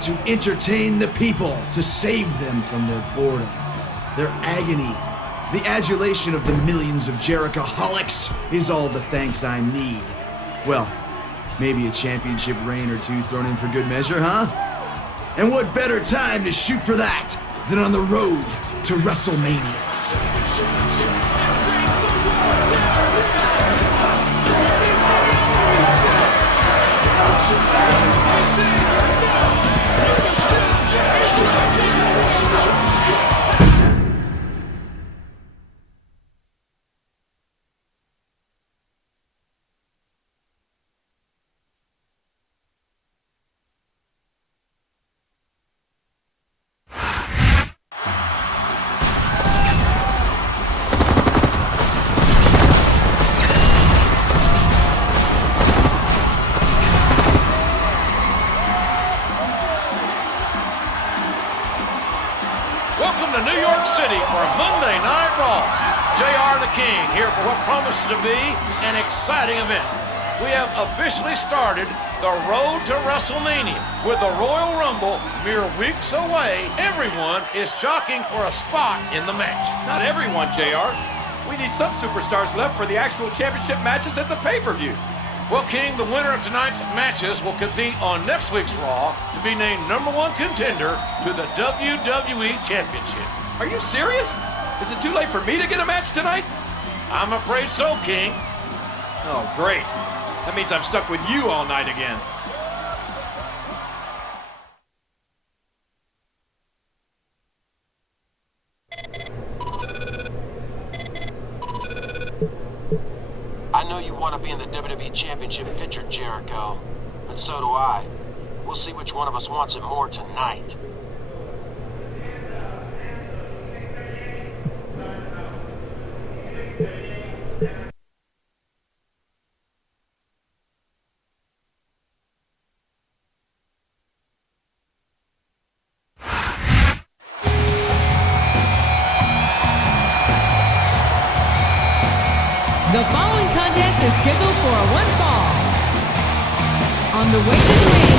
To entertain the people, to save them from their boredom, their agony. The adulation of the millions of Jericho-holics is all the thanks I need. Well, maybe a championship reign or two thrown in for good measure, huh? And what better time to shoot for that than on the road to WrestleMania? Welcome to New York City for Monday Night Raw. JR the King here for what promises to be an exciting event. We have officially started the road to WrestleMania. With the Royal Rumble mere weeks away, everyone is jockeying for a spot in the match. Not everyone, JR. We need some superstars left for the actual championship matches at the pay-per-view. Well, King, the winner of tonight's matches will compete on next week's Raw to be named #1 contender to the WWE Championship. Are you serious? Is it too late for me to get a match tonight? I'm afraid so, King. Oh, great. That means I'm stuck with you all night again. I know you want to be in the WWE Championship picture, Jericho, but so do I. We'll see which one of us wants it more tonight. The following contest is scheduled for one fall. On the way to the ring,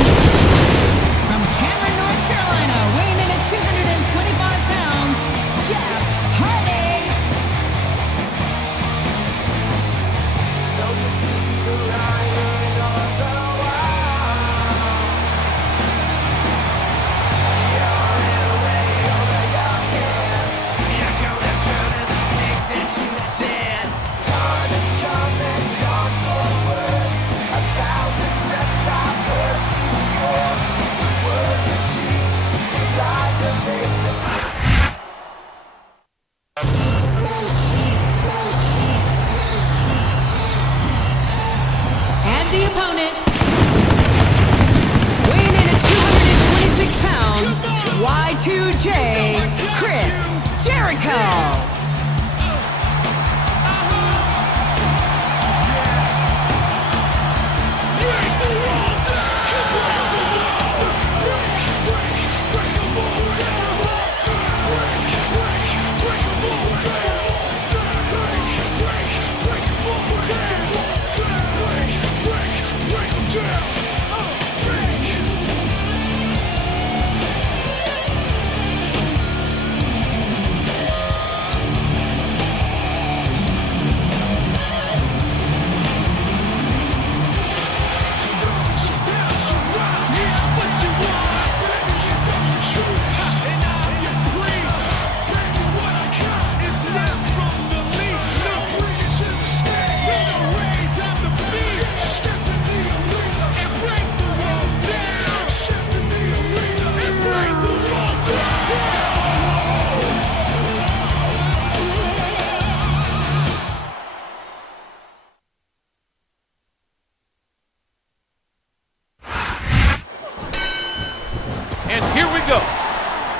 from Cameron, North Carolina, weighing in at 225 pounds, Jeff Hardy. So you see the writing on the wall. You're in a way over your head. You're gonna drown in the things that you said. Time has come and gone for words. 1,000 reps I've heard before. Words are cheap, lies are made to And the opponent, weighing in at 226 pounds, Y2J, Chris Jericho.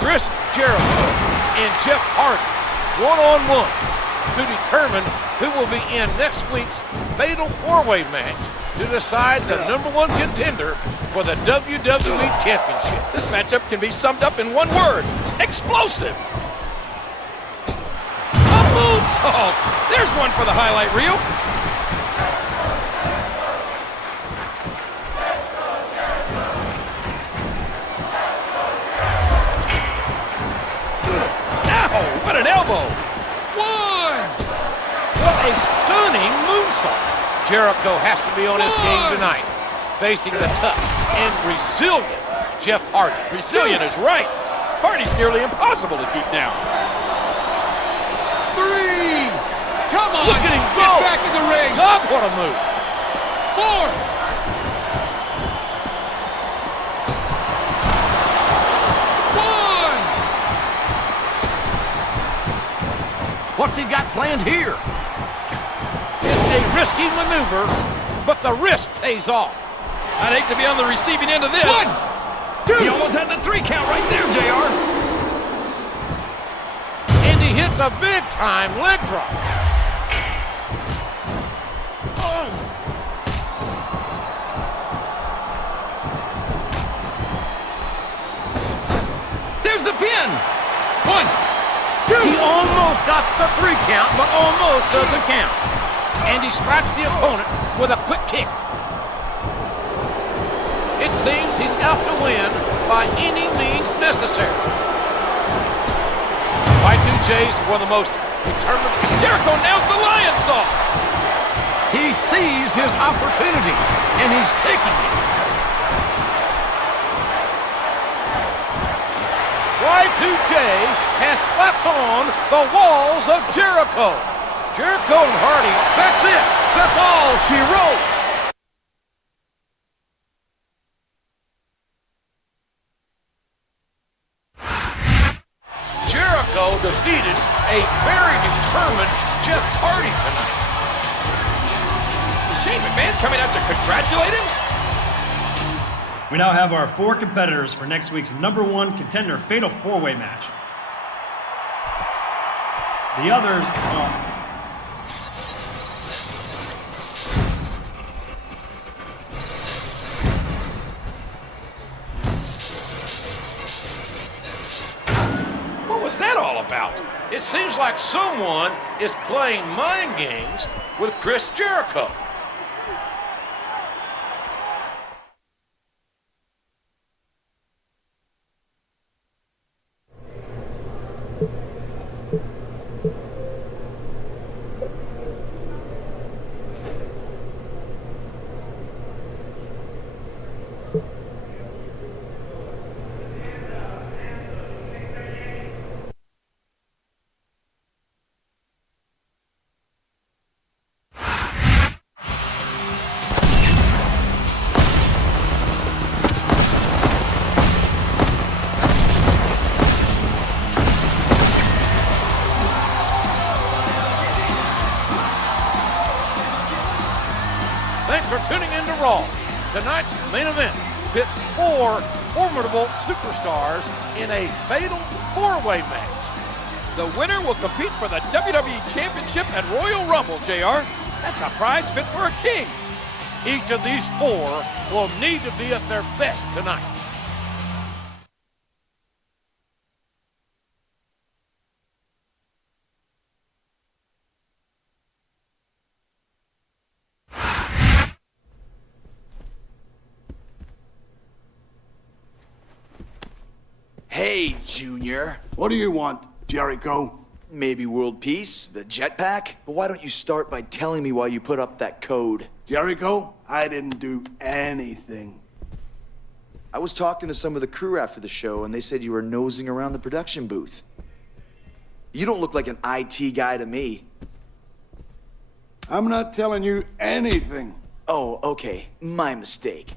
Chris Jericho and Jeff Hardy one-on-one to determine who will be in next week's Fatal 4-Way match to decide the #1 contender for the WWE Championship. This matchup can be summed up in one word: explosive. A moonsault. There's one for the highlight reel. Ow, what an elbow. One. What a stunning moonsault. Jericho has to be on his game tonight, facing the tough and resilient Jeff Hardy. Resilient is right. Hardy's nearly impossible to keep down. 3. Come on. Look at him go. Get back in the ring. God, what a move. 4. What's he got planned here? It's a risky maneuver, but the risk pays off. I'd hate to be on the receiving end of this. 1, 2. He almost had the 3 count right there, JR. And he hits a big-time leg drop. There's the pin. 1, 2. He almost got the 3 count, but almost doesn't count. And he strikes the opponent with a quick kick. It seems he's out to win by any means necessary. Y2J's one of the most determined. Jericho nails the lion saw. He sees his opportunity, and he's taking it. Y2J has slapped on the walls of Jericho. Jericho and Hardy, that's it. That's all she wrote. Jericho defeated a very determined Jeff Hardy tonight. Is Shane McMahon coming out to congratulate him? We now have our 4 competitors for next week's #1 contender Fatal 4-Way match. The others are... What was that all about? It seems like someone is playing mind games with Chris Jericho. Thanks for tuning in to Raw. Tonight's main event pits 4 formidable superstars in a fatal 4-way match. The winner will compete for the WWE Championship at Royal Rumble, JR. That's a prize fit for a king. Each of these 4 will need to be at their best tonight. Hey, Junior. What do you want, Jericho? Maybe world peace, the jetpack? But why don't you start by telling me why you put up that code? Jericho, I didn't do anything. I was talking to some of the crew after the show, and they said you were nosing around the production booth. You don't look like an IT guy to me. I'm not telling you anything. Oh, okay. My mistake.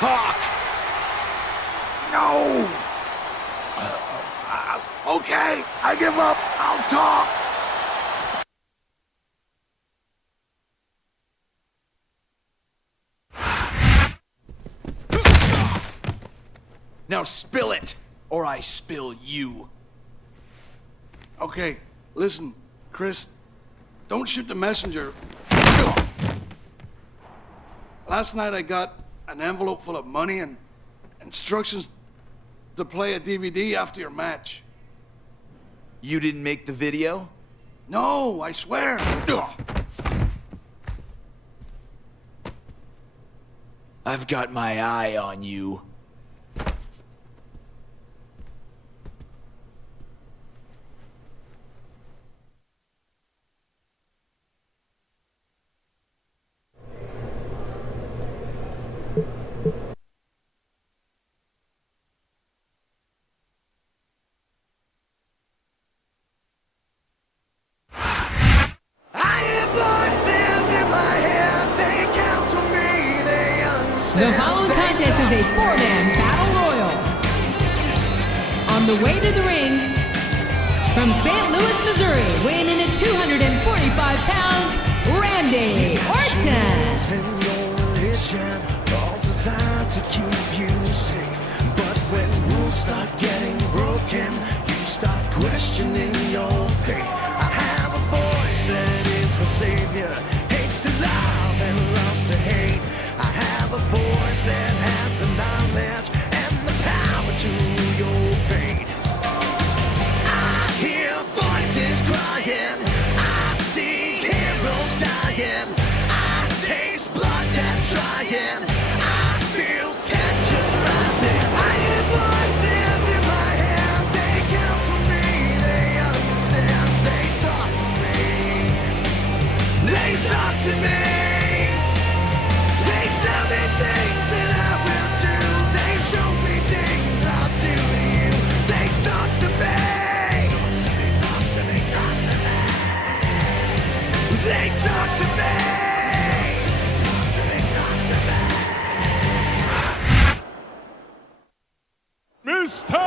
Talk! No! Okay, I give up. I'll talk. Now spill it, or I spill you. Okay, listen, Chris. Don't shoot the messenger. Last night I got an envelope full of money and instructions to play a DVD after your match. You didn't make the video? No, I swear. I've got my eye on you. The following contest is a four-man battle royal. On the way to the ring, from St. Louis, Missouri, weighing in at 245 pounds, Randy Orton. All designed to keep you safe. But when rules start getting broken, you start questioning your faith. I have a voice that is my savior, hates to love and loves to hate. I have a voice that has the knowledge and the power to your fate. I hear voices crying, I see heroes dying, I taste blood that's trying, I feel tension rising. I hear voices in my head, they count for me, they understand, they talk to me, they talk to me. They tell me things that I will do, they show me things I'll do to you, they talk to me. Talk to me, talk to me, talk to me. They talk to me. Talk to me, talk to me. Mr.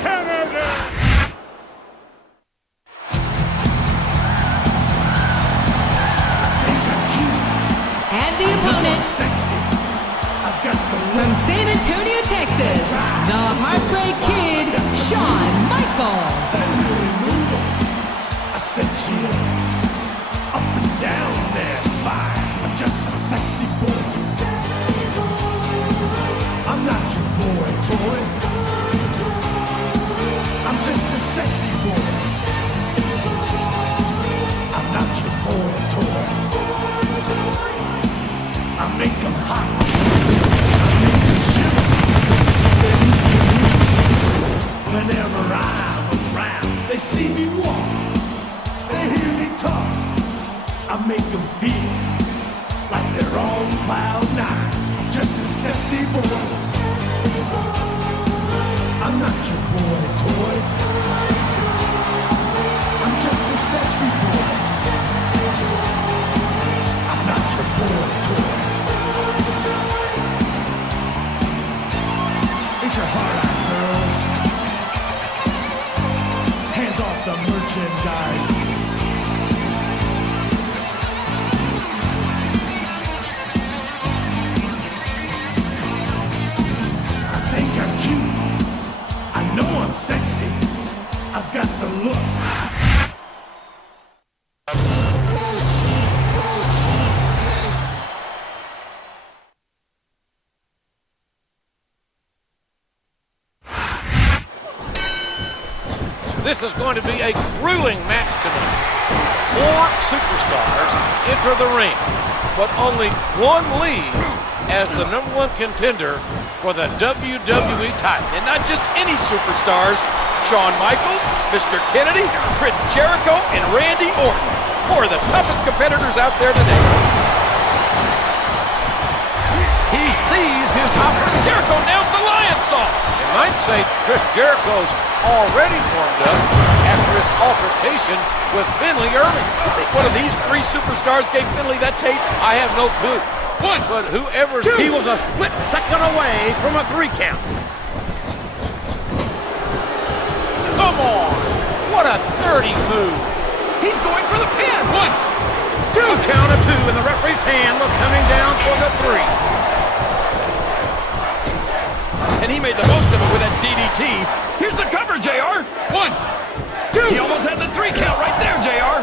Canada! And the opponent, from San Antonio, Texas, the Heartbreak Kid, Shawn Michaels. I said chill, up and down their spine. I'm just a sexy boy. I'm not your boy toy. I'm just a sexy boy. I'm not your boy toy. I make them hot. I make them shiver. Whenever I'm around, they see me walk. They hear me talk. I make them feel like they're on cloud nine. Just a sexy boy. I'm not your boy toy. I'm just a sexy boy. I'm not your boy toy. Ain't your heart out, girl? action, guys. I think I'm cute. I know I'm sexy. I've got the looks. This is going to be a grueling match tonight. 4 superstars enter the ring, but only one leaves as the #1 contender for the WWE title. And not just any superstars. Shawn Michaels, Mr. Kennedy, Chris Jericho, and Randy Orton. 4 of the toughest competitors out there today. He sees his opportunity. Jericho nails the lion saw. You might say Chris Jericho's already warmed up after his altercation with Finley earlier. I think one of these 3 superstars gave Finley that tape. I have no clue. 1, But whoever he was a split second away from a 3 count. Come on! What a dirty move! he's going for the pin. 1, 2. A count of 2, and the referee's hand was coming down for the 3. And he made the most of it with that DDT. Here's the cover, JR. 1, 2. He almost had the 3 count right there, JR.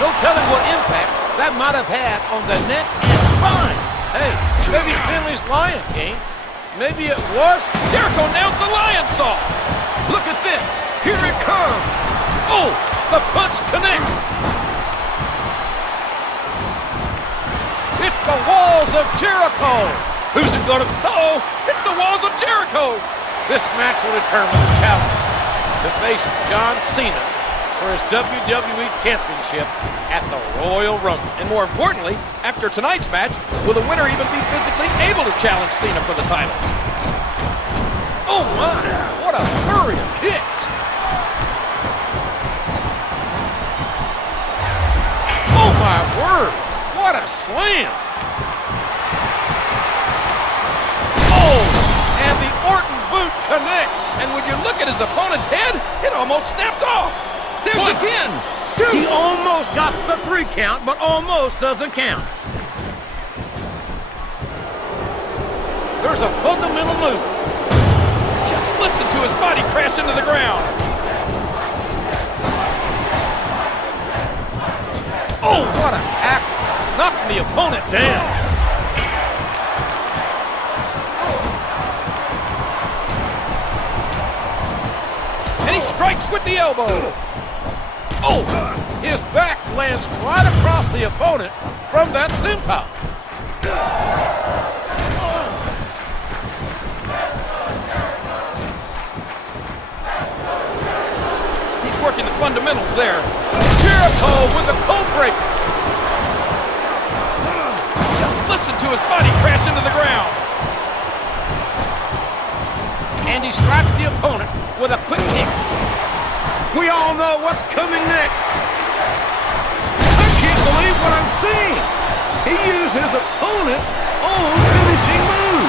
No telling what impact that might have had on the neck and spine. Hey, maybe Finley's Lion King. Maybe it was. Jericho nails the lion saw. Look at this. Here it comes. Oh, the punch connects. It's the walls of Jericho. Who's it going to... Uh-oh, it's the walls of Jericho. This match will determine the challenge to face John Cena for his WWE Championship at the Royal Rumble. And more importantly, after tonight's match, will the winner even be physically able to challenge Cena for the title? Oh my, what a flurry of kicks. Oh my word, what a slam. Oh, and the Orton boot connects. And when you look at his opponent's head, it almost snapped off. There's the pin. 2. He almost got the 3 count, but almost doesn't count. There's a fundamental move. Just listen to his body crash into the ground. Oh, what a tackle. Knocked the opponent down. And he strikes with the elbow. Oh, his back lands right across the opponent from that senton. He's working the fundamentals there. Jericho with the cold break. Just listen to his body crash into the ground. And he strikes the opponent with a quick kick. We all know what's coming next. I can't believe what I'm seeing. He used his opponent's own finishing move.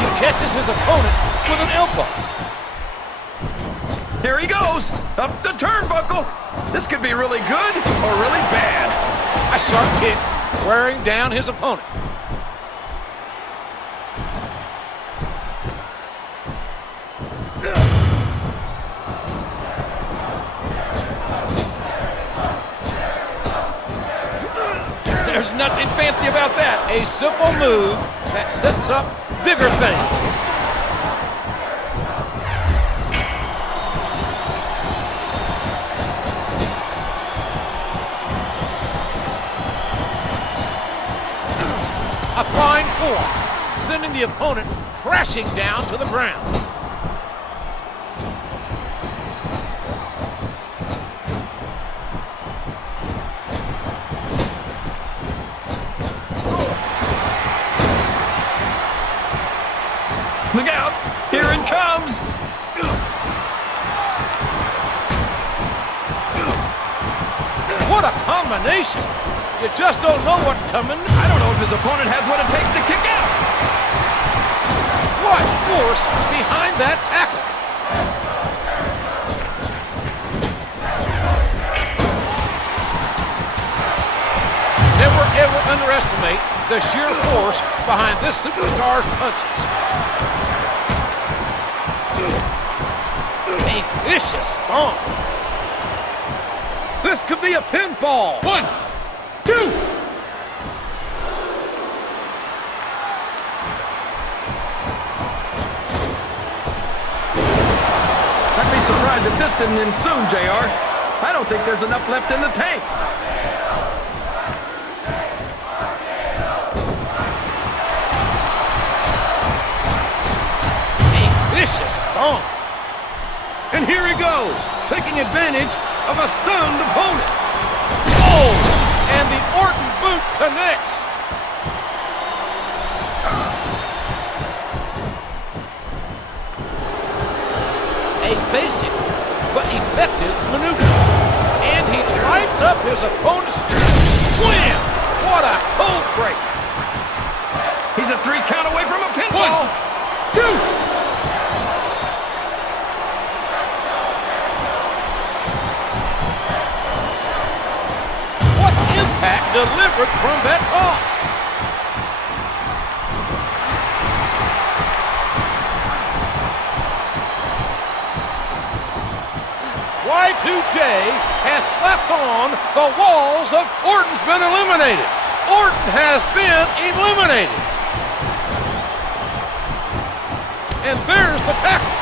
He catches his opponent with an elbow. Here he goes, up the turnbuckle. This could be really good or really bad. A sharp kick wearing down his opponent. There's nothing fancy about that. A simple move that sets up bigger things. A fine form, sending the opponent crashing down to the ground. Look out, here it comes. What a combination! patient. You just don't know what's coming. I don't know if his opponent has what it takes to kick out. What force behind that tackle? Never ever underestimate the sheer force behind this superstar's punches. A vicious stomp. This could be a pinfall. 1, 2. I'd be surprised if this didn't end soon, JR. I don't think there's enough left in the tank. A vicious stomp. And here he goes, taking advantage of a stunned opponent. Oh! And the Orton boot connects. A basic but effective maneuver. And he lights up his opponent's wham! What a cold break. He's a 3 count away from a pinfall. 1, 2. Impact delivered from that toss. Y2J has slapped on the walls of Orton's been eliminated. Orton has been eliminated. And there's the tackle.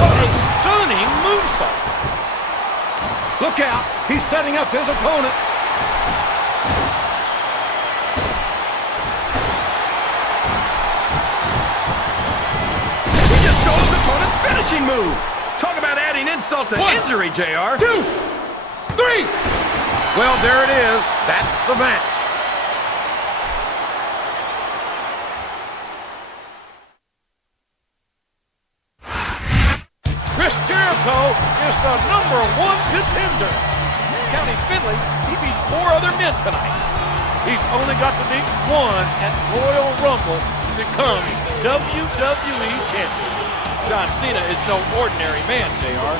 What a stunning moonsault. Look out, he's setting up his opponent. He just stole his opponent's finishing move. Talk about adding insult to 1, injury, JR. 2, 3. Well, there it is. That's the match. Chris Jericho is the #1 contender. Counting Finley, he beat 4 other men tonight. He's only got to beat one at Royal Rumble to become WWE champion. John Cena is no ordinary man, JR.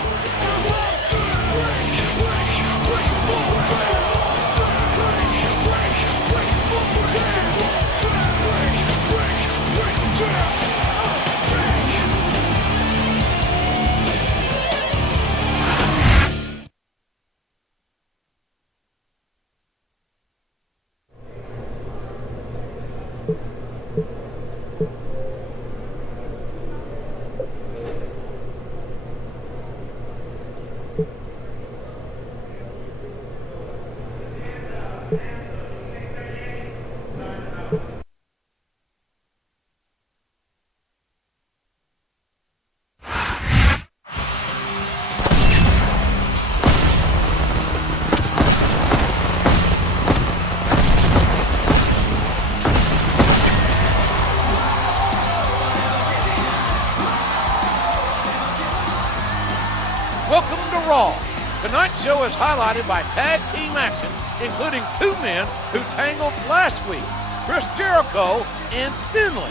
Welcome to Raw. Tonight's show is highlighted by tag team action, including 2 men who tangled last week, Chris Jericho and Finley.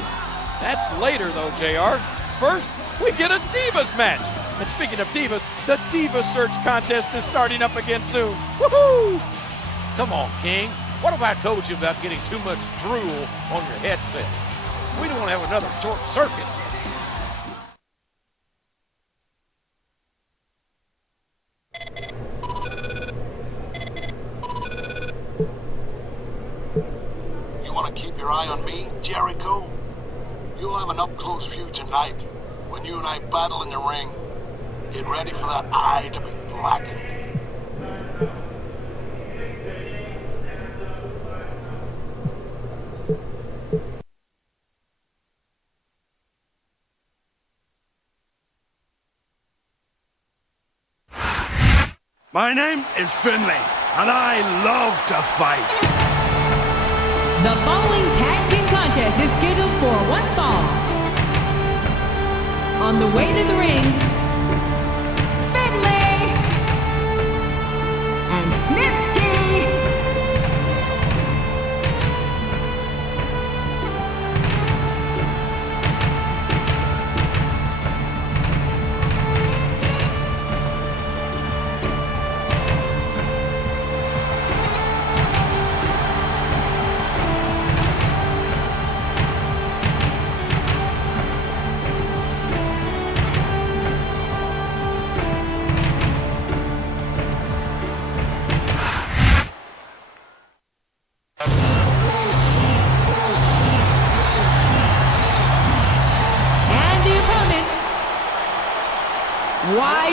That's later, though, JR. First, we get a Divas match. And speaking of Divas, the Divas Search contest is starting up again soon. Woohoo! Come on, King. What have I told you about getting too much drool on your headset? We don't want to have another short circuit. You want to keep your eye on me, Jericho? You'll have an up-close view tonight when you and I battle in the ring. Get ready for that eye to be blackened. My name is Finley, and I love to fight. The following tag team contest is scheduled for one fall. On the way to the ring, Finley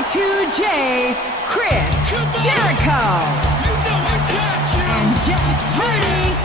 Y2J, Chris Jericho. And Jeff Hardy.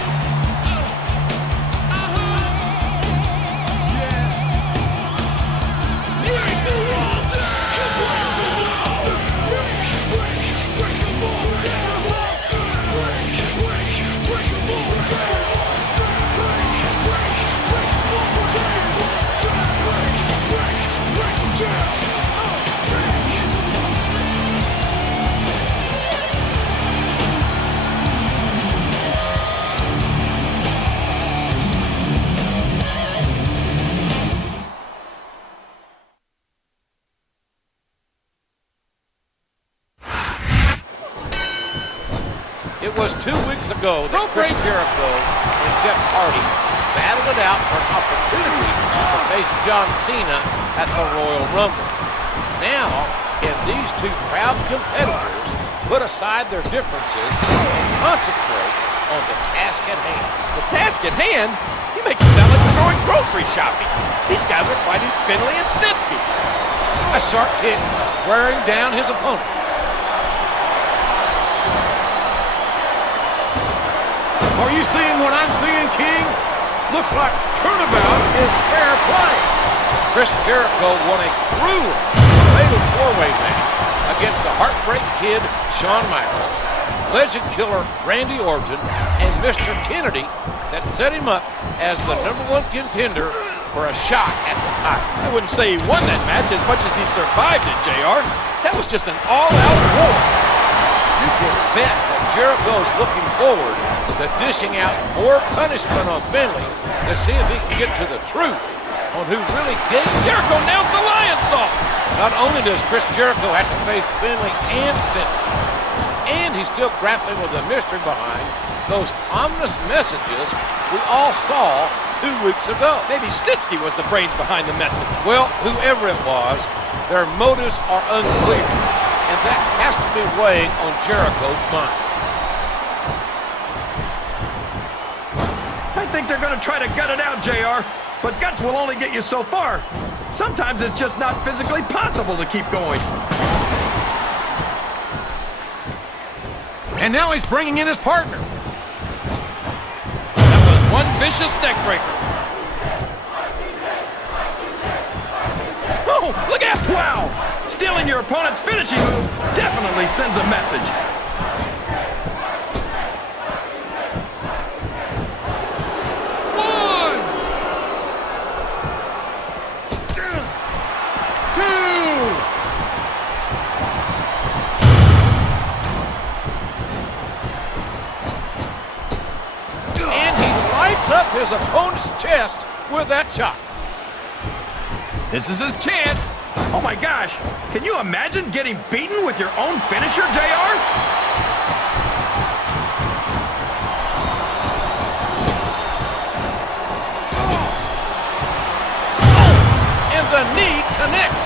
It was 2 weeks ago that Chris Jericho and Jeff Hardy battled it out for an opportunity to face John Cena at the Royal Rumble. Now, can these two proud competitors put aside their differences and concentrate on the task at hand? The task at hand? You make it sound like you're going grocery shopping. These guys are fighting Finlay and Snitsky. A sharp kick wearing down his opponent. Are you seeing what I'm seeing, King? Looks like turnabout is fair play. Chris Jericho won a grueling fatal four-way match against the Heartbreak Kid, Shawn Michaels, Legend Killer Randy Orton, and Mr. Kennedy that set him up as the #1 contender for a shot at the title. I wouldn't say he won that match as much as he survived it, JR. That was just an all-out war. You can bet that Jericho's looking forward to dishing out more punishment on Finlay to see if he can get to the truth on who really gave Jericho nails the lion saw. Not only does Chris Jericho have to face Finlay and Snitsky, and he's still grappling with the mystery behind those ominous messages we all saw 2 weeks ago. Maybe Snitsky was the brains behind the message. Well, whoever it was, their motives are unclear, and that has to be weighing on Jericho's mind. I think they're going to try to gut it out, JR, but guts will only get you so far. Sometimes it's just not physically possible to keep going. And now he's bringing in his partner. That was one vicious neck breaker. Oh, look out! Wow! Stealing your opponent's finishing move definitely sends a message. Up his opponent's chest with that chop. This is his chance. Oh my gosh, can you imagine getting beaten with your own finisher, JR? And the knee connects.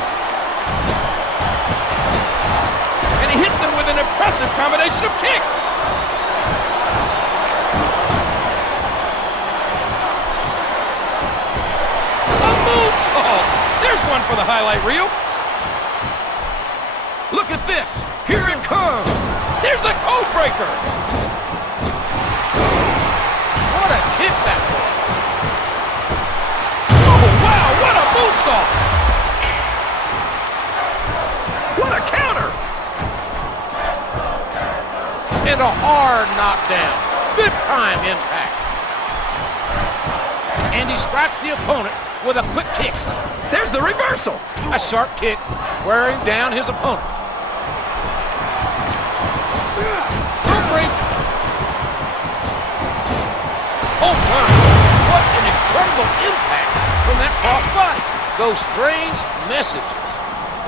And he hits him with an impressive combination of kicks. There's one for the highlight reel. Look at this. Here it comes. There's the code breaker. What a kick that was. Oh, wow, what a moonsault. What a counter. And a hard knockdown. Big time impact. And he strikes the opponent with a quick kick. There's the reversal. A sharp kick wearing down his opponent. Break. Oh my, what an incredible impact from that crossbody. Those strange messages.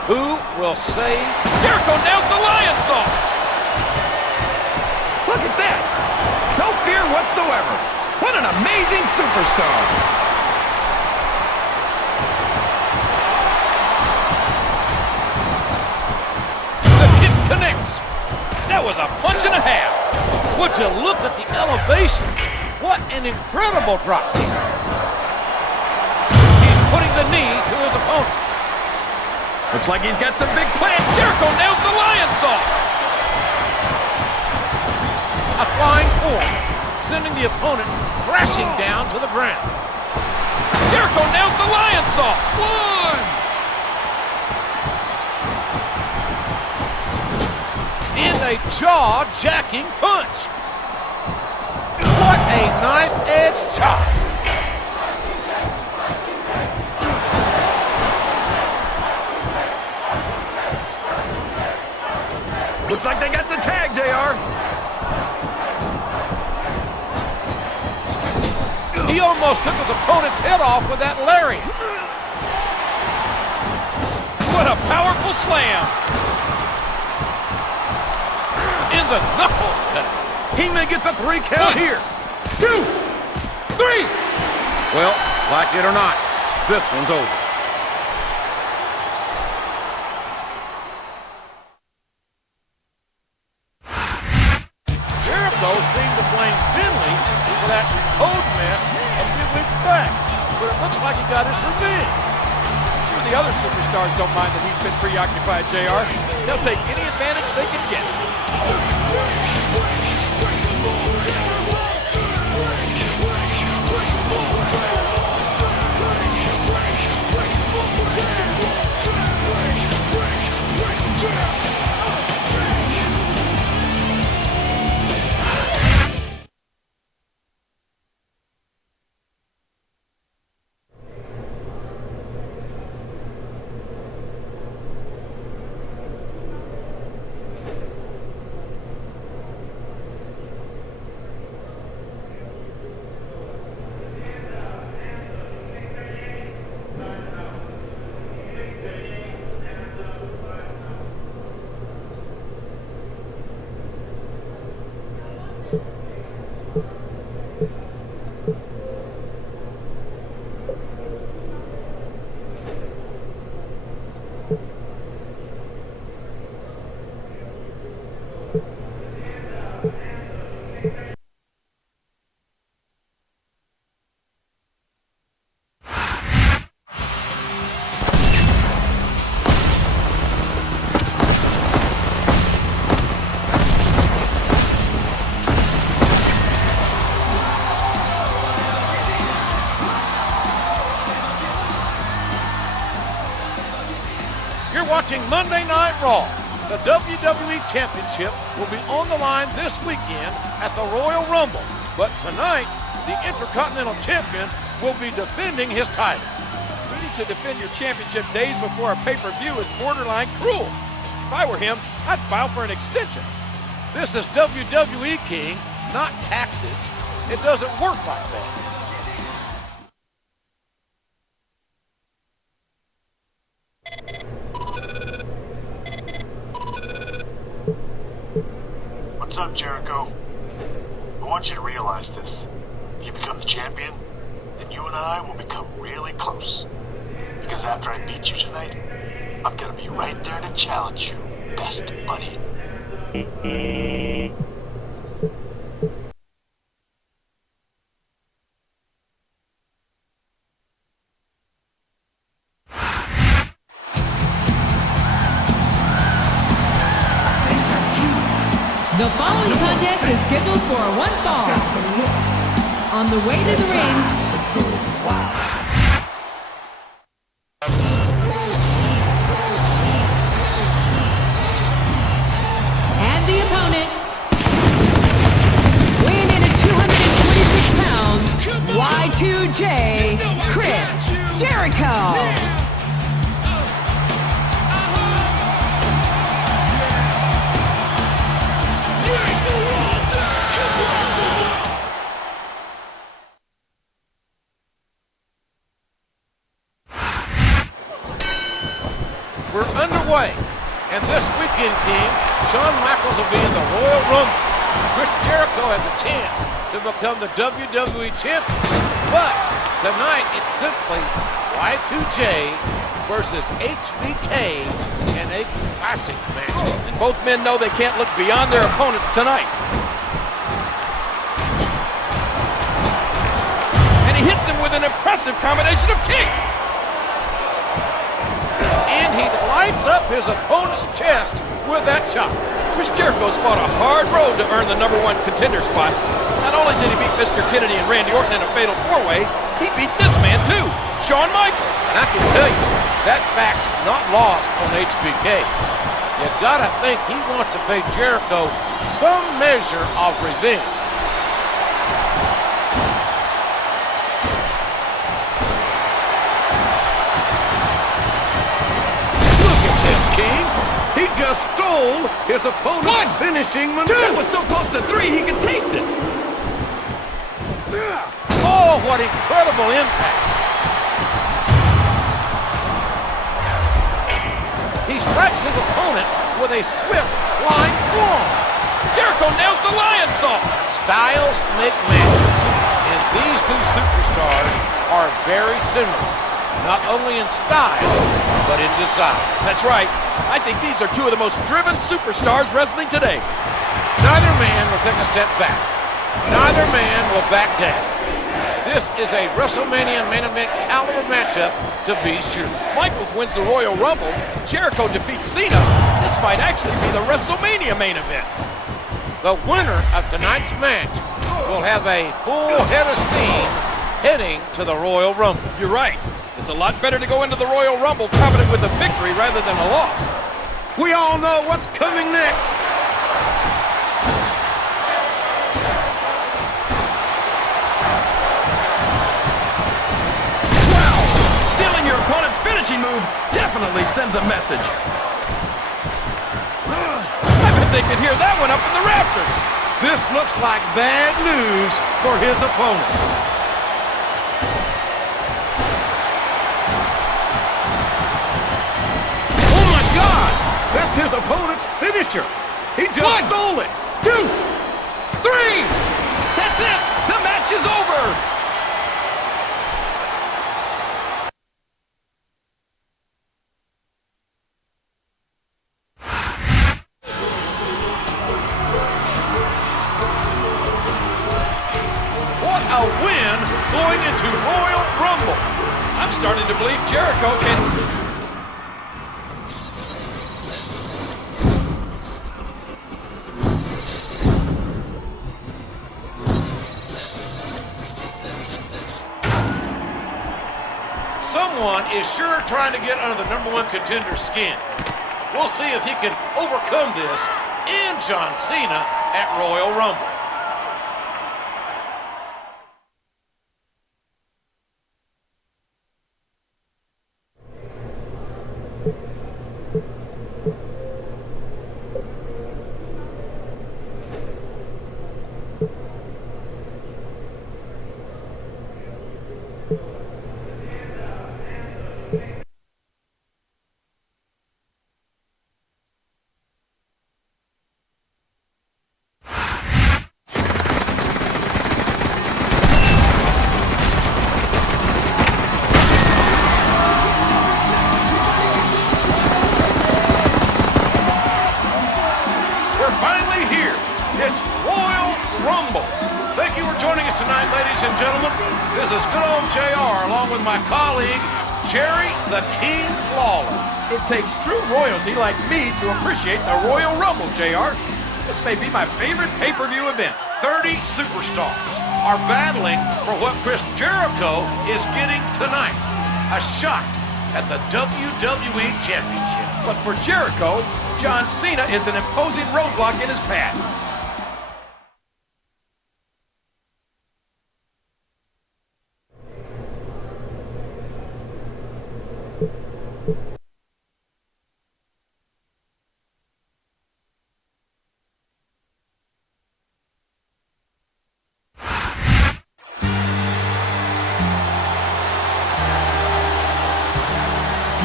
Who will save? Jericho nails the lion saw. Look at that. No fear whatsoever. What an amazing superstar. Connects. That was a punch and a half. Would you look at the elevation? What an incredible drop kick. He's putting the knee to his opponent. Looks like he's got some big plans. Jericho nails the lion saw. A flying fork, sending the opponent crashing down to the ground. Jericho nails the lion saw. 1. In a jaw-jacking punch. What a knife-edge chop. Looks like they got the tag, JR. He almost took his opponent's head off with that lariat. What a powerful slam. In the knuckles cut. He may get the 3 count here. 2, 3. Well, like it or not, this one's over. Jericho seemed to blame Finley for that code mess a few weeks back, but it looks like he got his revenge. I'm sure the other superstars don't mind that he's been preoccupied, JR. They'll take any advantage they can get. Watching Monday Night Raw. The WWE Championship will be on the line this weekend at the Royal Rumble. But tonight, the Intercontinental Champion will be defending his title. Needing to defend your championship days before a pay-per-view is borderline cruel. If I were him, I'd file for an extension. This is WWE, King, not taxes. It doesn't work like that. What's up, Jericho? I want you to realize this. If you become the champion, then you and I will become really close. Because after I beat you tonight, I'm gonna be right there to challenge you, best buddy. The following contest is scheduled for one fall. On the way to the ring, and the opponent, weighing in at 226 pounds, Y2J, Chris Jericho. We're underway, and this weekend, King, Shawn Michaels will be in the Royal Rumble. Chris Jericho has a chance to become the WWE Champion, but tonight it's simply Y2J versus HBK in a classic match. And both men know they can't look beyond their opponents tonight. And he hits him with an impressive combination of kicks. And he lights up his opponent's chest with that chop. Chris Jericho's fought a hard road to earn the #1 contender spot. Not only did he beat Mr. Kennedy and Randy Orton in a fatal 4-way, he beat this man too, Shawn Michaels. And I can tell you, that fact's not lost on HBK. You gotta think he wants to pay Jericho some measure of revenge. Look at this, King. He just stole his opponent's finishing maneuver. That was so close to 3, he could taste it. Oh, what incredible impact. He strikes his opponent with a swift flying forearm. Jericho nails the lion saw. Styles make matches, and these two superstars are very similar, not only in style, but in design. That's right. I think these are two of the most driven superstars wrestling today. Neither man will take a step back. Neither man will back down. This is a WrestleMania main event caliber matchup, to be sure. Michaels wins the Royal Rumble. Jericho defeats Cena. This might actually be the WrestleMania main event. The winner of tonight's match will have a full head of steam heading to the Royal Rumble. You're right. It's a lot better to go into the Royal Rumble confident with a victory rather than a loss. We all know what's coming next. Stealing your opponent's finishing move definitely sends a message. I bet they could hear that one up in the rafters. This looks like bad news for his opponent. Oh my God! That's his opponent's finisher. He just stole it. 2, 3. That's it. The match is over. What a win going into Royal Rumble. I'm starting to believe Jericho can... Someone is sure trying to get under the #1 contender's skin. We'll see if he can overcome this and John Cena at Royal Rumble. It's Royal Rumble. Thank you for joining us tonight, ladies and gentlemen. This is good old JR, along with my colleague, Jerry the King Lawler. It takes true royalty like me to appreciate the Royal Rumble, JR. This may be my favorite pay-per-view event. 30 superstars are battling for what Chris Jericho is getting tonight. A shot at the WWE Championship. But for Jericho, John Cena is an imposing roadblock in his path.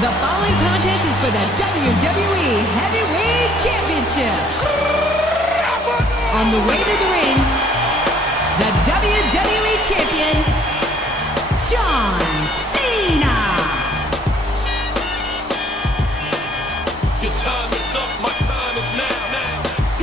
The following contest is for the WWE Heavyweight Championship. On the way to the ring, the WWE Champion, John Cena. Your time is up, my time is now.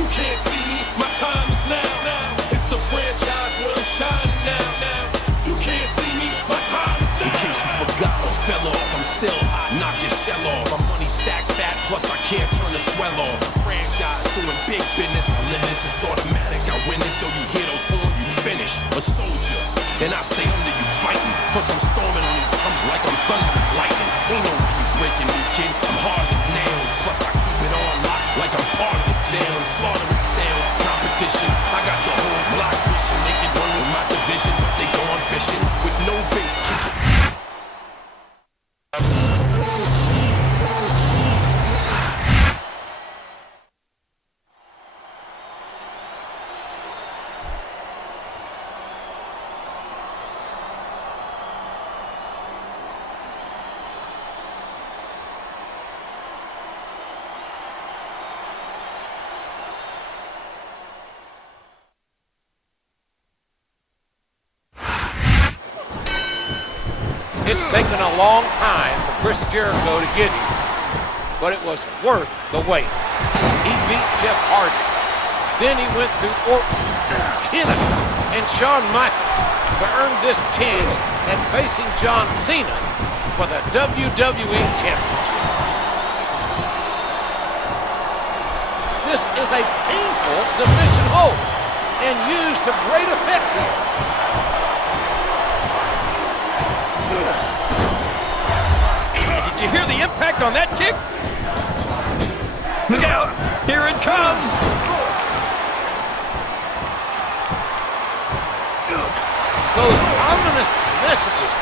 You can't see me, my time is now. It's the franchise where I'm shining now. You can't see me, my time is now. In case you forgot or fell off, I'm still hot. Knock your shell off. My money stacked fat Plus, I can't turn the swell off. The franchise doing big business. I live this, it's automatic. I win this, so you hear those horns, you finish. A soldier, and I stay under you fighting. Plus, I'm storming on these trumps like I'm thunder and lightning. Ain't no way you breaking me, kid. I'm hard as nails. Plus, I keep it on lock like I'm part of the jail. I'm slaughtering stale competition. I got the whole block wishing they could run with my division, but they gone fishing with no bait. It's taken a long time for Chris Jericho to get here, but it was worth the wait. He beat Jeff Hardy. Then he went through Orton, Kenneth, and Shawn Michaels to earn this chance at facing John Cena for the WWE Championship. This is a painful submission hold and used to great effect here. Did you hear the impact on that kick? Look out! Here it comes! Those ominous messages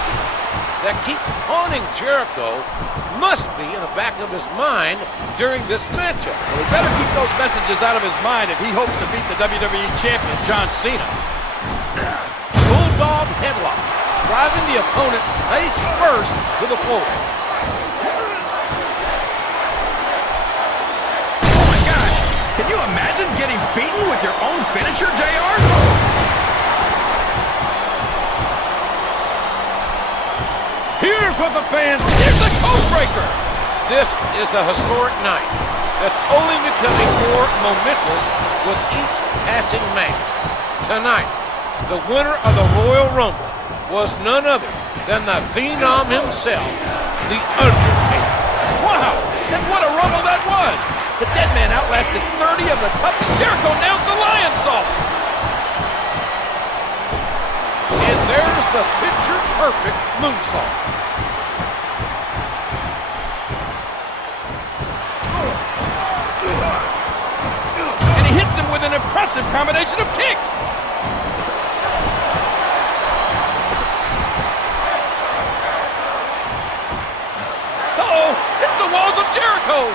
that keep haunting Jericho must be in the back of his mind during this matchup. Well, he better keep those messages out of his mind if he hopes to beat the WWE Champion, John Cena. Bulldog headlock, driving the opponent face first to the floor. Can you imagine getting beaten with your own finisher, JR? Here's what the fans... Here's the code breaker! This is a historic night that's only becoming more momentous with each passing match. Tonight, the winner of the Royal Rumble was none other than the Phenom himself, The Undertaker. Wow! And what a Rumble that was! The Dead Man outlasted 30 of the toughest. Jericho nails the lion salt. And there's the picture-perfect moonsault. And he hits him with an impressive combination of kicks. Uh-oh, it's the walls of Jericho.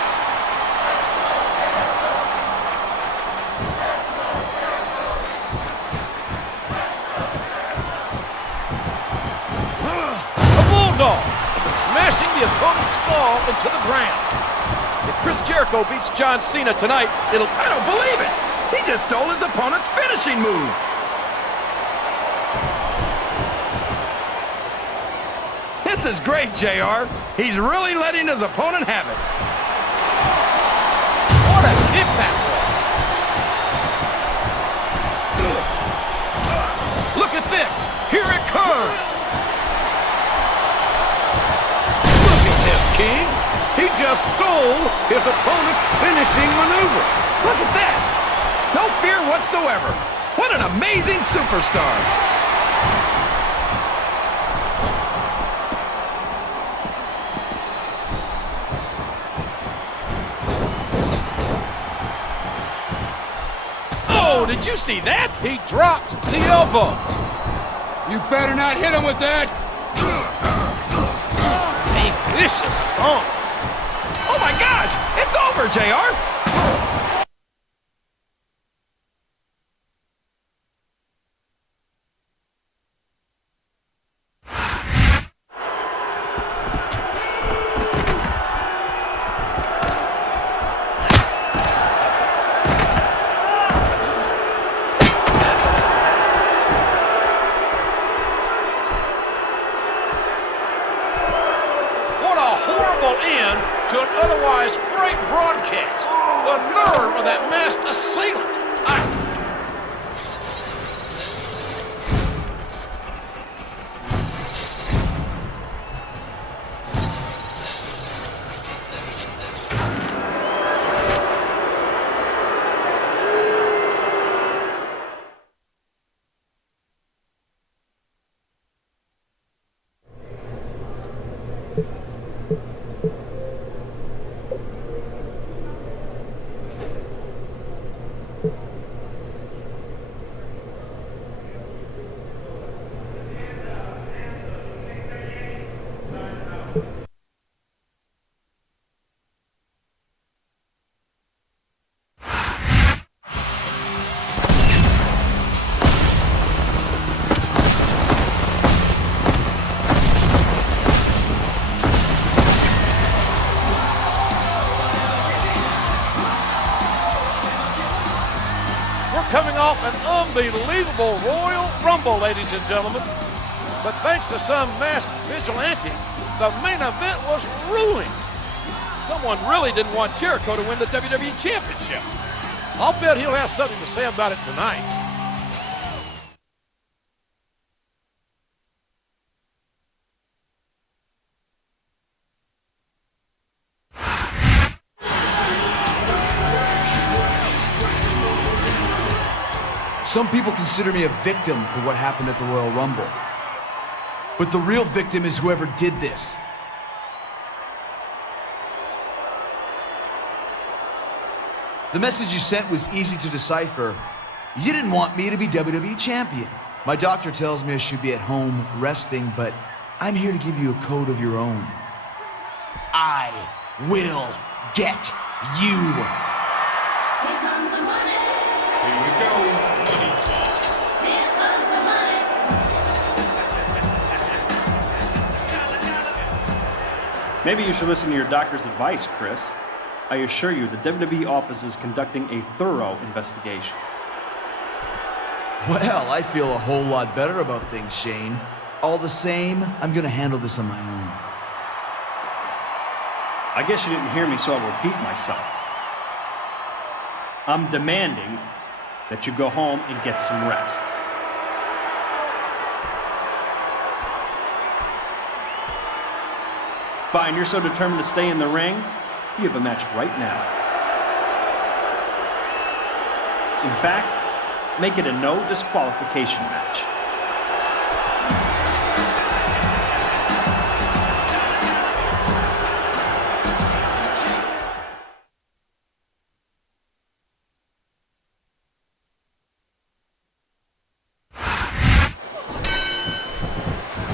Smashing the opponent's skull into the ground. If Chris Jericho beats John Cena tonight, I don't believe it. He just stole his opponent's finishing move. This is great, JR. He's really letting his opponent have it. What a kick that was. Look at this. Here it comes. King, he just stole his opponent's finishing maneuver. Look at that. No fear whatsoever. What an amazing superstar. Oh, did you see that? He drops the elbow. You better not hit him with that. Vicious stomp. Oh my gosh! It's over, JR! End to an otherwise great broadcast. coming off an unbelievable Royal Rumble, ladies and gentlemen. But thanks to some masked vigilante, the main event was ruined. Someone really didn't want Jericho to win the WWE Championship. I'll bet he'll have something to say about it tonight. Some people consider me a victim for what happened at the Royal Rumble. But the real victim is whoever did this. The message you sent was easy to decipher. You didn't want me to be WWE champion. My doctor tells me I should be at home resting, but I'm here to give you a code of your own. I will get you. Here comes the money. Here we go. Here comes the money. Maybe you should listen to your doctor's advice, Chris. I assure you, the WWE office is conducting a thorough investigation. Well, I feel a whole lot better about things, Shane. All the same, I'm gonna handle this on my own. I guess you didn't hear me, so I'll repeat myself. I'm demanding that you go home and get some rest. Fine, you're so determined to stay in the ring, you have a match right now. In fact, make it a no disqualification match.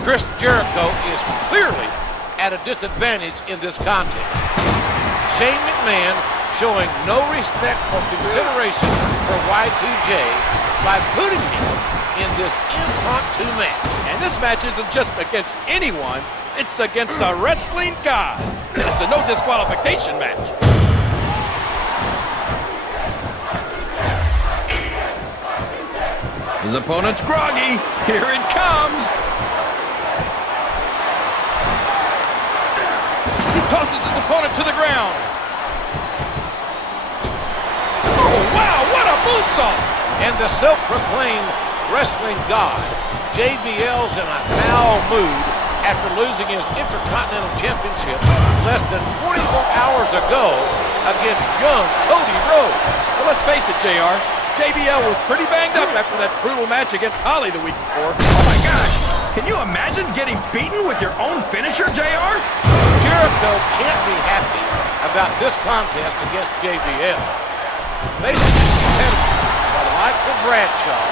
Chris Jericho is clearly at a disadvantage in this contest. Shane McMahon showing no respect or consideration for Y2J by putting him in this impromptu match. And this match isn't just against anyone, it's against a wrestling god. And it's a no disqualification match. His opponent's groggy. Here it comes. He tosses his opponent to the ground. Oh, wow, what a moonsault! And the self-proclaimed wrestling god, JBL's in a foul mood after losing his Intercontinental Championship less than 24 hours ago against young Cody Rhodes. Well, let's face it, JR. JBL was pretty banged up after that brutal match against Holly the week before. Oh my gosh! Can you imagine getting beaten with your own finisher, JR? Jericho can't be happy about this contest against JBL. Facing his competitor by the likes of Bradshaw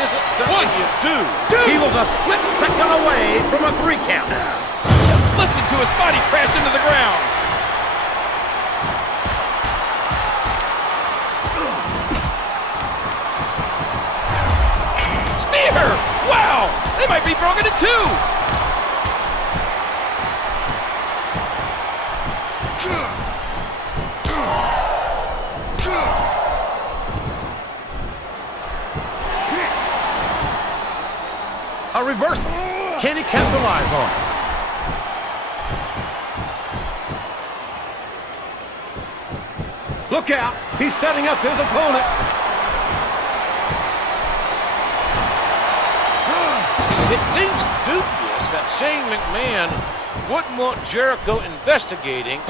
isn't something you do. He was a split second away from a 3 count. Just listen to his body crash into the ground. Spear! Wow! They might be broken in two! A reversal. Can he capitalize on it? Look out. He's setting up his opponent. It seems dubious that Shane McMahon wouldn't want Jericho investigating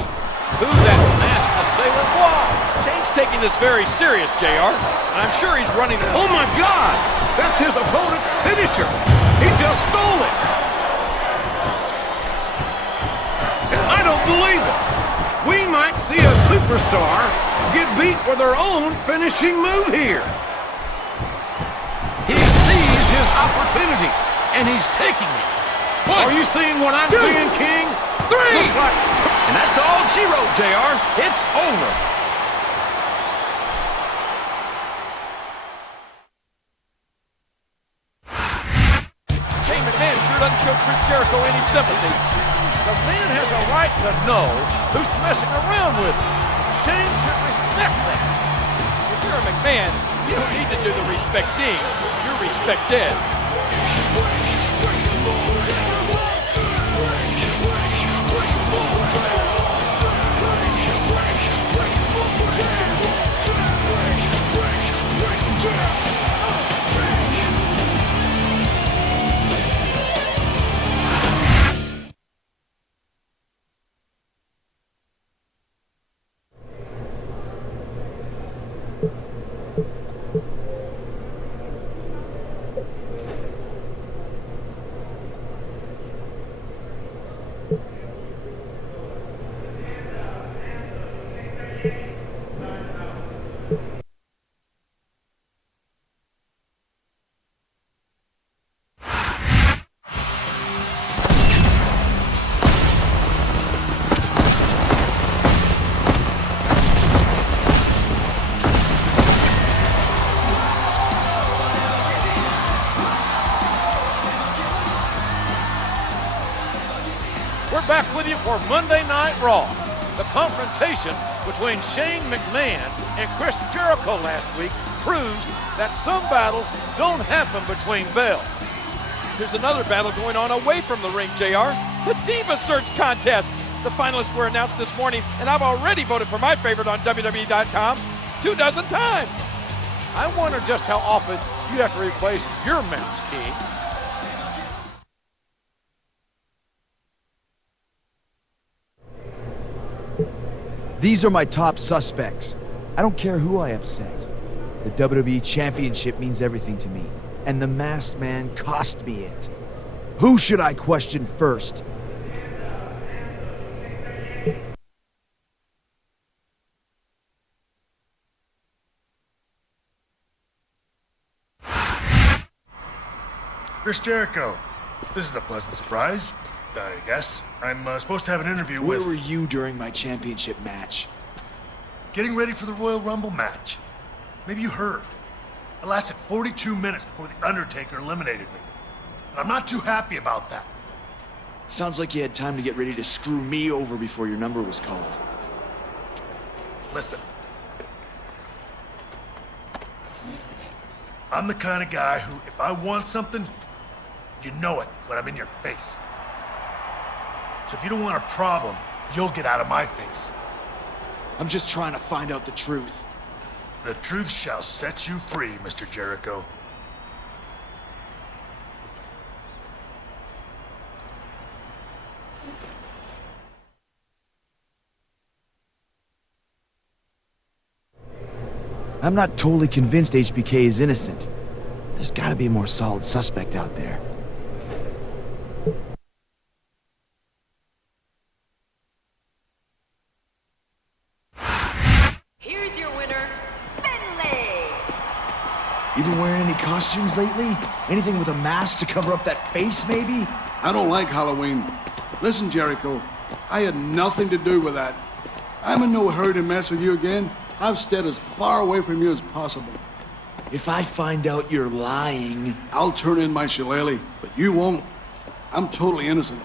who that masked assailant was. Shane's taking this very serious, JR, and I'm sure he's running... Oh my God! That's his opponent's finisher! He just stole it! I don't believe it! We might see a superstar get beat for their own finishing move here. He sees his opportunity, and he's taking it. Are you seeing what I'm seeing, King? 3! Looks like... And that's all she wrote, JR. It's over. Shane McMahon sure doesn't show Chris Jericho any sympathy. The man has a right to know who's messing around with him. Shane should respect that. If you're a McMahon, You don't need to do the respecting. You're respected. We're back with you for Monday Night Raw. The confrontation between Shane McMahon and Chris Jericho last week proves that some battles don't happen between bells. There's another battle going on away from the ring, JR. The Diva Search Contest. The finalists were announced this morning, and I've already voted for my favorite on WWE.com 24 times. I wonder just how often you have to replace your mouse key. These are my top suspects. I don't care who I upset. The WWE Championship means everything to me, and the Masked Man cost me it. Who should I question first? Chris Jericho. This is a pleasant surprise, I guess. I'm supposed to have an interview with... Where were you during my championship match? Getting ready for the Royal Rumble match. Maybe you heard. It lasted 42 minutes before The Undertaker eliminated me. And I'm not too happy about that. Sounds like you had time to get ready to screw me over before your number was called. Listen. I'm the kind of guy who, if I want something, you know it when I'm in your face. So if you don't want a problem, you'll get out of my face. I'm just trying to find out the truth. The truth shall set you free, Mr. Jericho. I'm not totally convinced HBK is innocent. There's gotta be a more solid suspect out there. Here's your winner, Finlay. You been wearing any costumes lately? Anything with a mask to cover up that face, maybe? I don't like Halloween. Listen, Jericho, I had nothing to do with that. I'm in no hurry to mess with you again. I've stayed as far away from you as possible. If I find out you're lying... I'll turn in my shillelagh, but you won't. I'm totally innocent.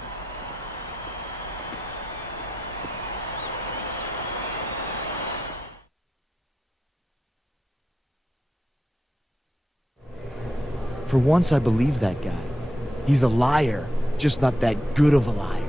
For once, I believe that guy. He's a liar, just not that good of a liar.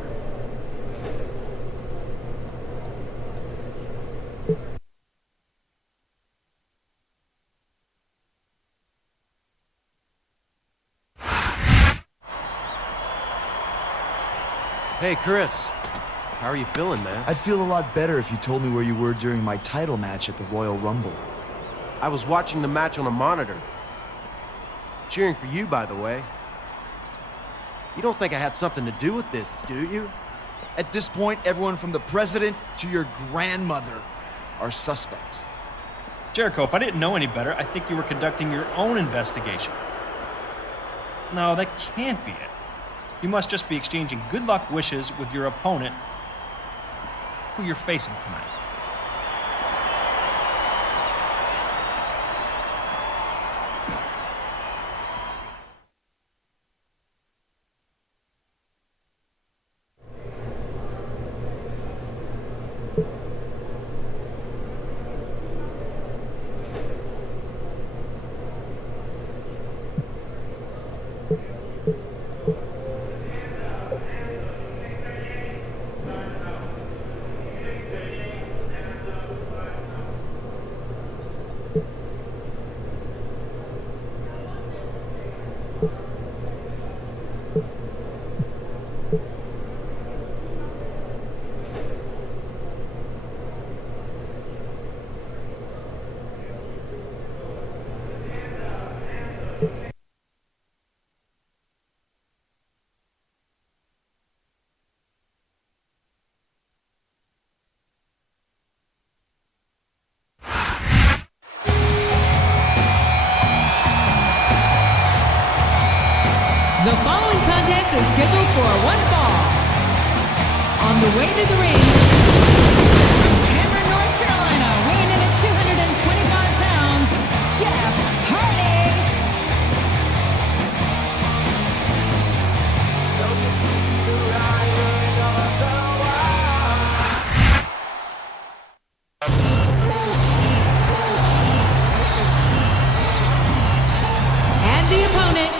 Hey, Chris. How are you feeling, man? I'd feel a lot better if you told me where you were during my title match at the Royal Rumble. I was watching the match on a monitor. Cheering for you, by the way. You don't think I had something to do with this, do you? At this point, everyone from the president to your grandmother are suspects. Jericho, if I didn't know any better, I think you were conducting your own investigation. No, that can't be it. You must just be exchanging good luck wishes with your opponent, who you're facing tonight. The following contest is scheduled for one fall. On the way to the ring, from Cameron, North Carolina, weighing in at 225 pounds, Jeff Hardy. So you see the writing on the wall. And the opponent,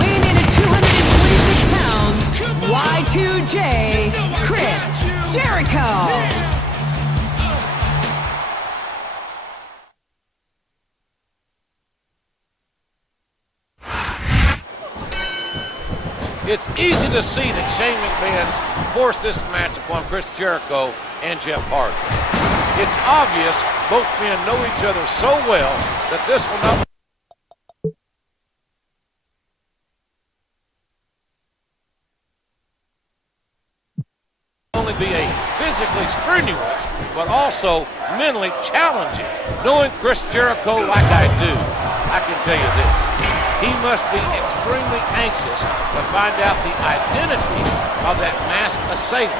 weighing in at 226 pounds, Y2J, Chris Jericho. It's easy to see that Shane McMahon's forced this match upon Chris Jericho and Jeff Hardy. It's obvious both men know each other so well that this will not only be a physically strenuous, but also mentally challenging. Knowing Chris Jericho like I do, I can tell you this. He must be extremely anxious to find out the identity of that masked assailant.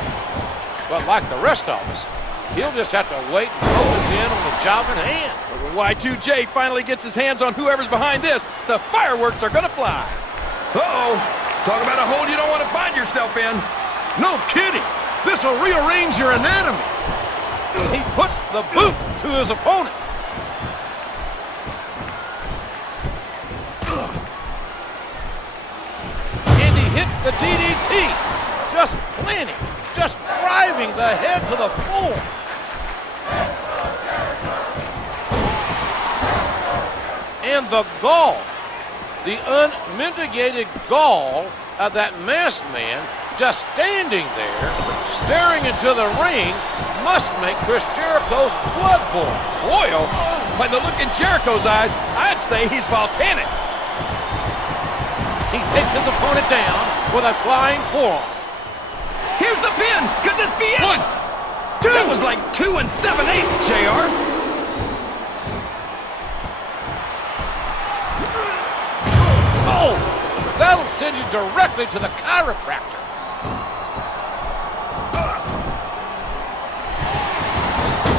But like the rest of us, he'll just have to wait and focus in on the job at hand. When Y2J finally gets his hands on whoever's behind this, the fireworks are gonna fly. Uh-oh. Talk about a hole you don't want to find yourself in. No kidding. This will rearrange your anatomy. He puts the boot to his opponent. And he hits the DDT. Just planting, just driving the head to the floor. And the gall, the unmitigated gall of that masked man just standing there, staring into the ring, must make Chris Jericho's blood boil. Boil? By the look in Jericho's eyes, I'd say he's volcanic. He takes his opponent down with a flying forearm. Here's the pin. Could this be it? 1, 2. That was like 2 7/8, JR. Oh, that'll send you directly to the chiropractor.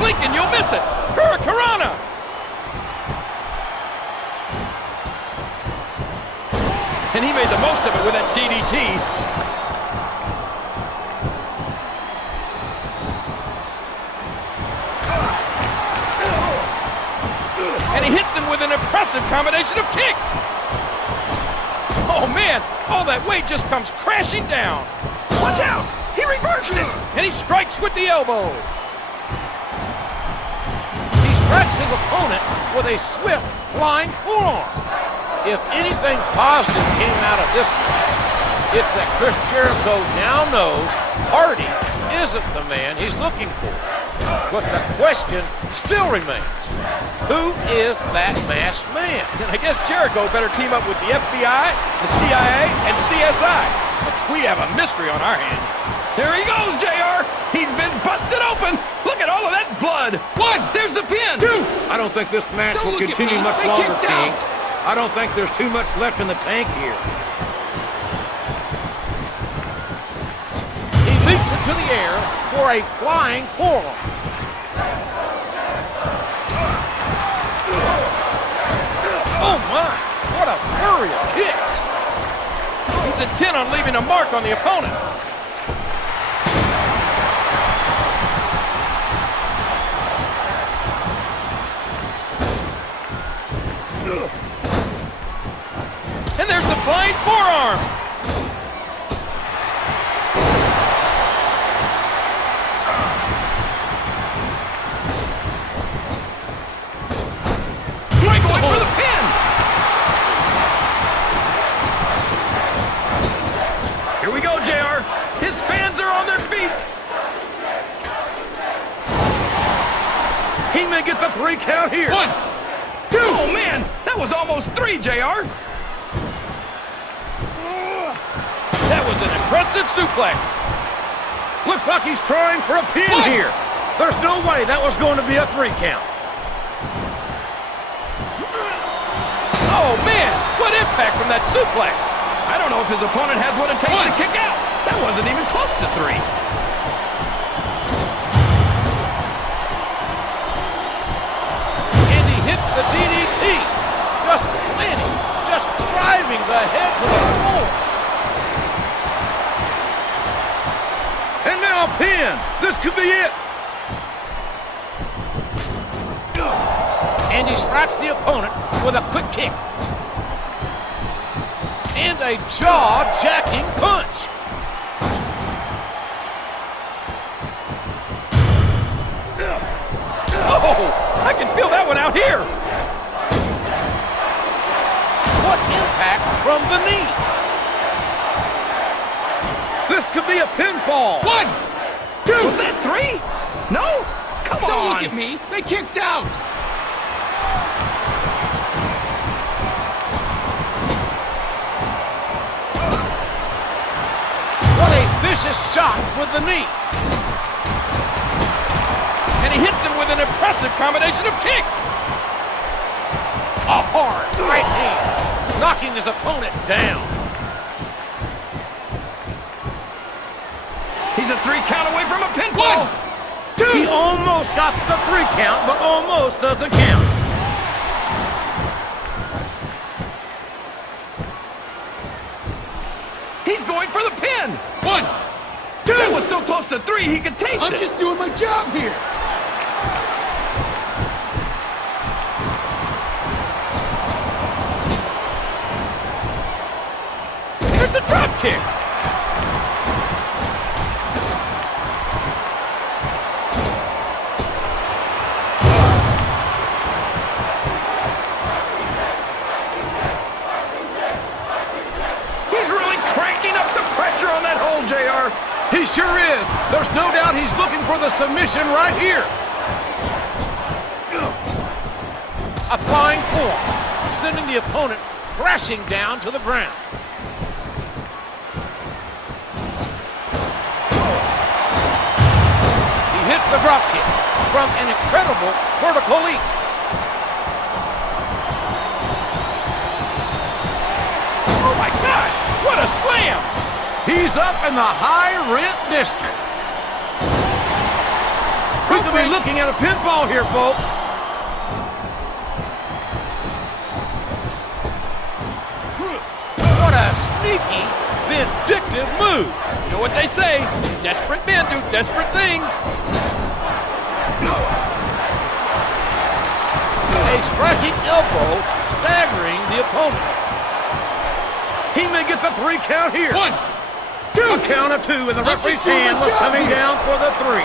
Blink and you'll miss it. Hurricanrana. And he made the most of it with that DDT. And he hits him with an impressive combination of kicks. Oh man, all that weight just comes crashing down. Watch out. He reversed it. And he strikes with the elbow. He strikes his opponent with a swift flying forearm. If anything positive came out of this match, it's that Chris Jericho now knows Hardy isn't the man he's looking for. But the question still remains, who is that masked man? Then I guess Jericho better team up with the FBI, the CIA, and CSI. Because we have a mystery on our hands. There he goes, JR. He's been busted open. Look at all of that blood. 1, there's the pin. 2. I don't think this match Don't will look at continue me. much They longer, kicked King. out. I don't think there's too much left in the tank here. He leaps into the air for a flying forearm. Oh my, what a flurry of kicks. He's intent on leaving a mark on the opponent. And there's the flying forearm. He's going for the pin. Here we go, JR. His fans are on their feet. He may get the 3 count here. 1, 2. Oh, man. That was almost 3, JR. That was an impressive suplex. Looks like he's trying for a pin here. There's no way that was going to be a 3 count. Oh, man. What Good impact from that suplex. I don't know if his opponent has what it takes to kick out. That wasn't even close to 3. And he hits the DDT. Just planting, just driving the head to the floor. And now a pin. This could be it. And he strikes the opponent with a quick kick. And a jaw-jacking punch. Oh, I can feel that one out here. What impact from the knee. This could be a pinfall. 1, 2. Was that 3? No? Come on. Don't look at me. They kicked out. What a vicious shot with the knee. And he hits him with an impressive combination of kicks. A hard right hand, knocking his opponent down. He's a 3 count away from a pinfall. 1, 2. He almost got the 3 count, but almost doesn't count. He's going for the pin. 1, 2. That was so close to 3 he could taste I'm it. just doing my job here. There's a drop kick. He's really cranking up the pressure on that hole, JR. He sure is. There's no doubt he's looking for the submission right here. Applying form, sending the opponent crashing down to the ground. He hits the drop kick from an incredible vertical leap. Oh my gosh, what a slam! He's up in the high rent district. We could be looking at a pinfall here, folks. What a sneaky, vindictive move. You know what they say, desperate men do desperate things. A striking elbow staggering the opponent. He may get the 3 count here. 1, 2. A count of 2, and the I'm referee's just doing my hand was job coming here. down for the 3.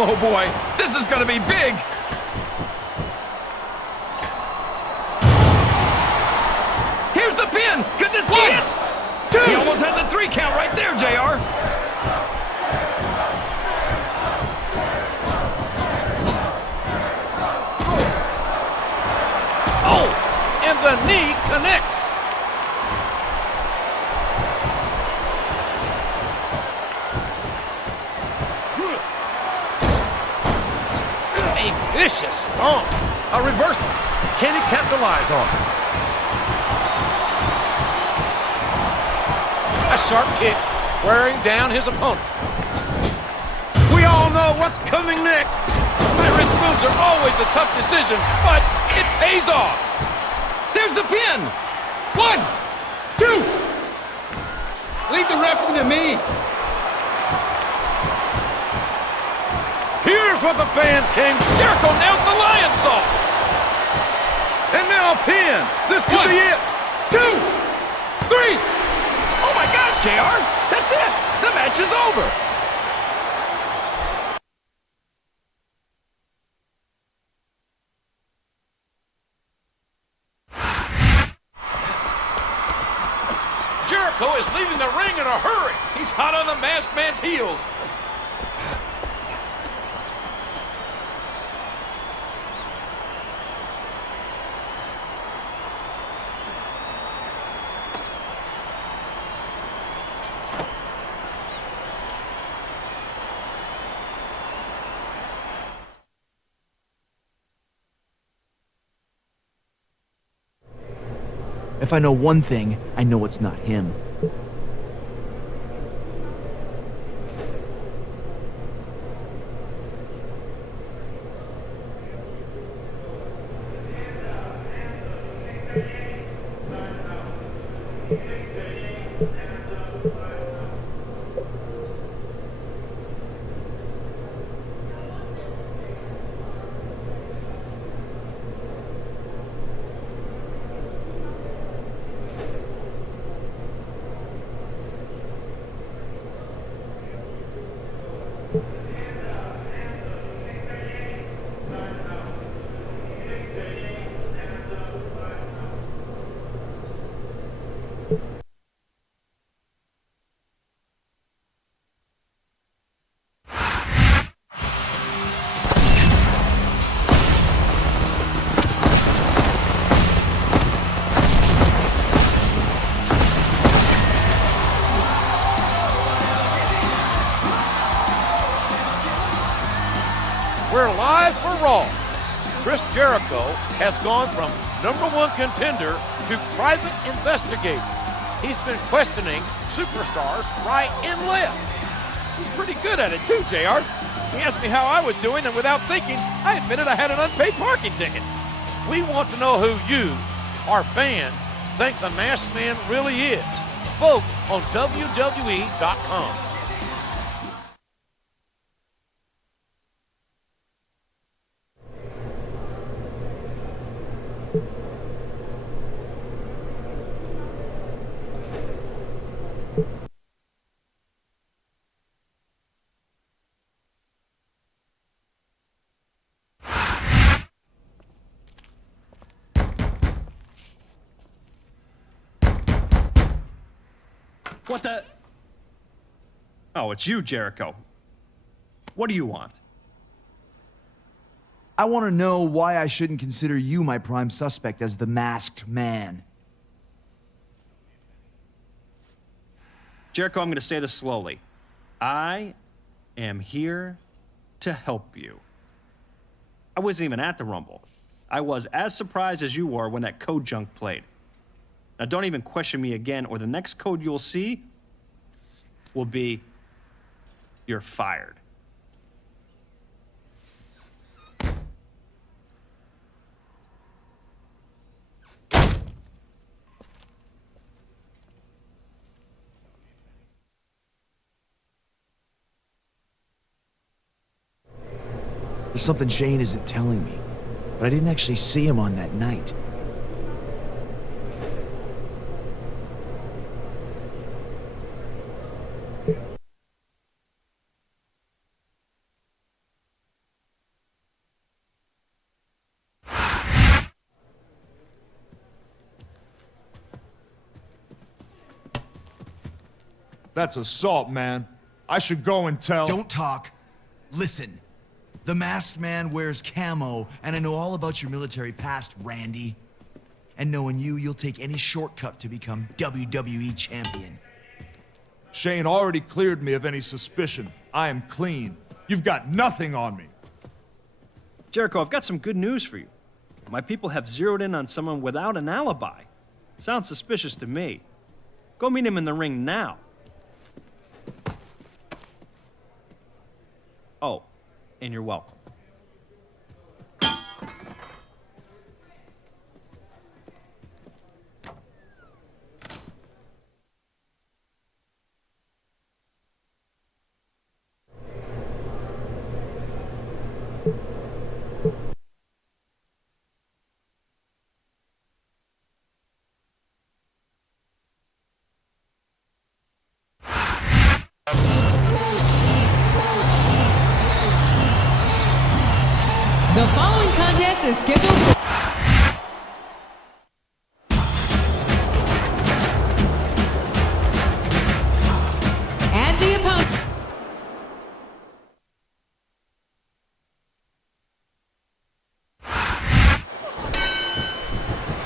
Oh boy, this is gonna be big. Here's the pin. Could this be it? 2. He almost had the 3 count right there, JR. Oh, and the knee connects. A vicious stomp. A reversal. Can he capitalize on it? A sharp kick wearing down his opponent. We all know what's coming next. High-risk moves are always a tough decision, but it pays off. There's the pin. 1, 2. Leave the referee to me. Here's what the fans came for. Jericho nails the lion saw. And now a pin. This could 1, be it. 2, 3. Oh my gosh, JR. That's it. The match is over. Jericho is leaving the ring in a hurry. He's hot on the masked man's heels. If I know one thing, I know it's not him. We're live for Raw. Chris Jericho has gone from #1 contender to private investigator. He's been questioning superstars right and left. He's pretty good at it too, JR. He asked me how I was doing, and without thinking, I admitted I had an unpaid parking ticket. We want to know who you, our fans, think the Masked Man really is. Vote on WWE.com. What the? Oh, it's you, Jericho. What do you want? I want to know why I shouldn't consider you my prime suspect as the Masked Man. Jericho, I'm going to say this slowly. I am here to help you. I wasn't even at the Rumble. I was as surprised as you were when that code junk played. Now, don't even question me again, or the next code you'll see will be, you're fired. There's something Shane isn't telling me, but I didn't actually see him on that night. That's assault, man. I should go and tell. Don't talk. Listen. The Masked Man wears camo, and I know all about your military past, Randy. And knowing you, you'll take any shortcut to become WWE champion. Shane already cleared me of any suspicion. I am clean. You've got nothing on me. Jericho, I've got some good news for you. My people have zeroed in on someone without an alibi. Sounds suspicious to me. Go meet him in the ring now. Oh, and you're welcome. The following contest is scheduled for... And the opponent...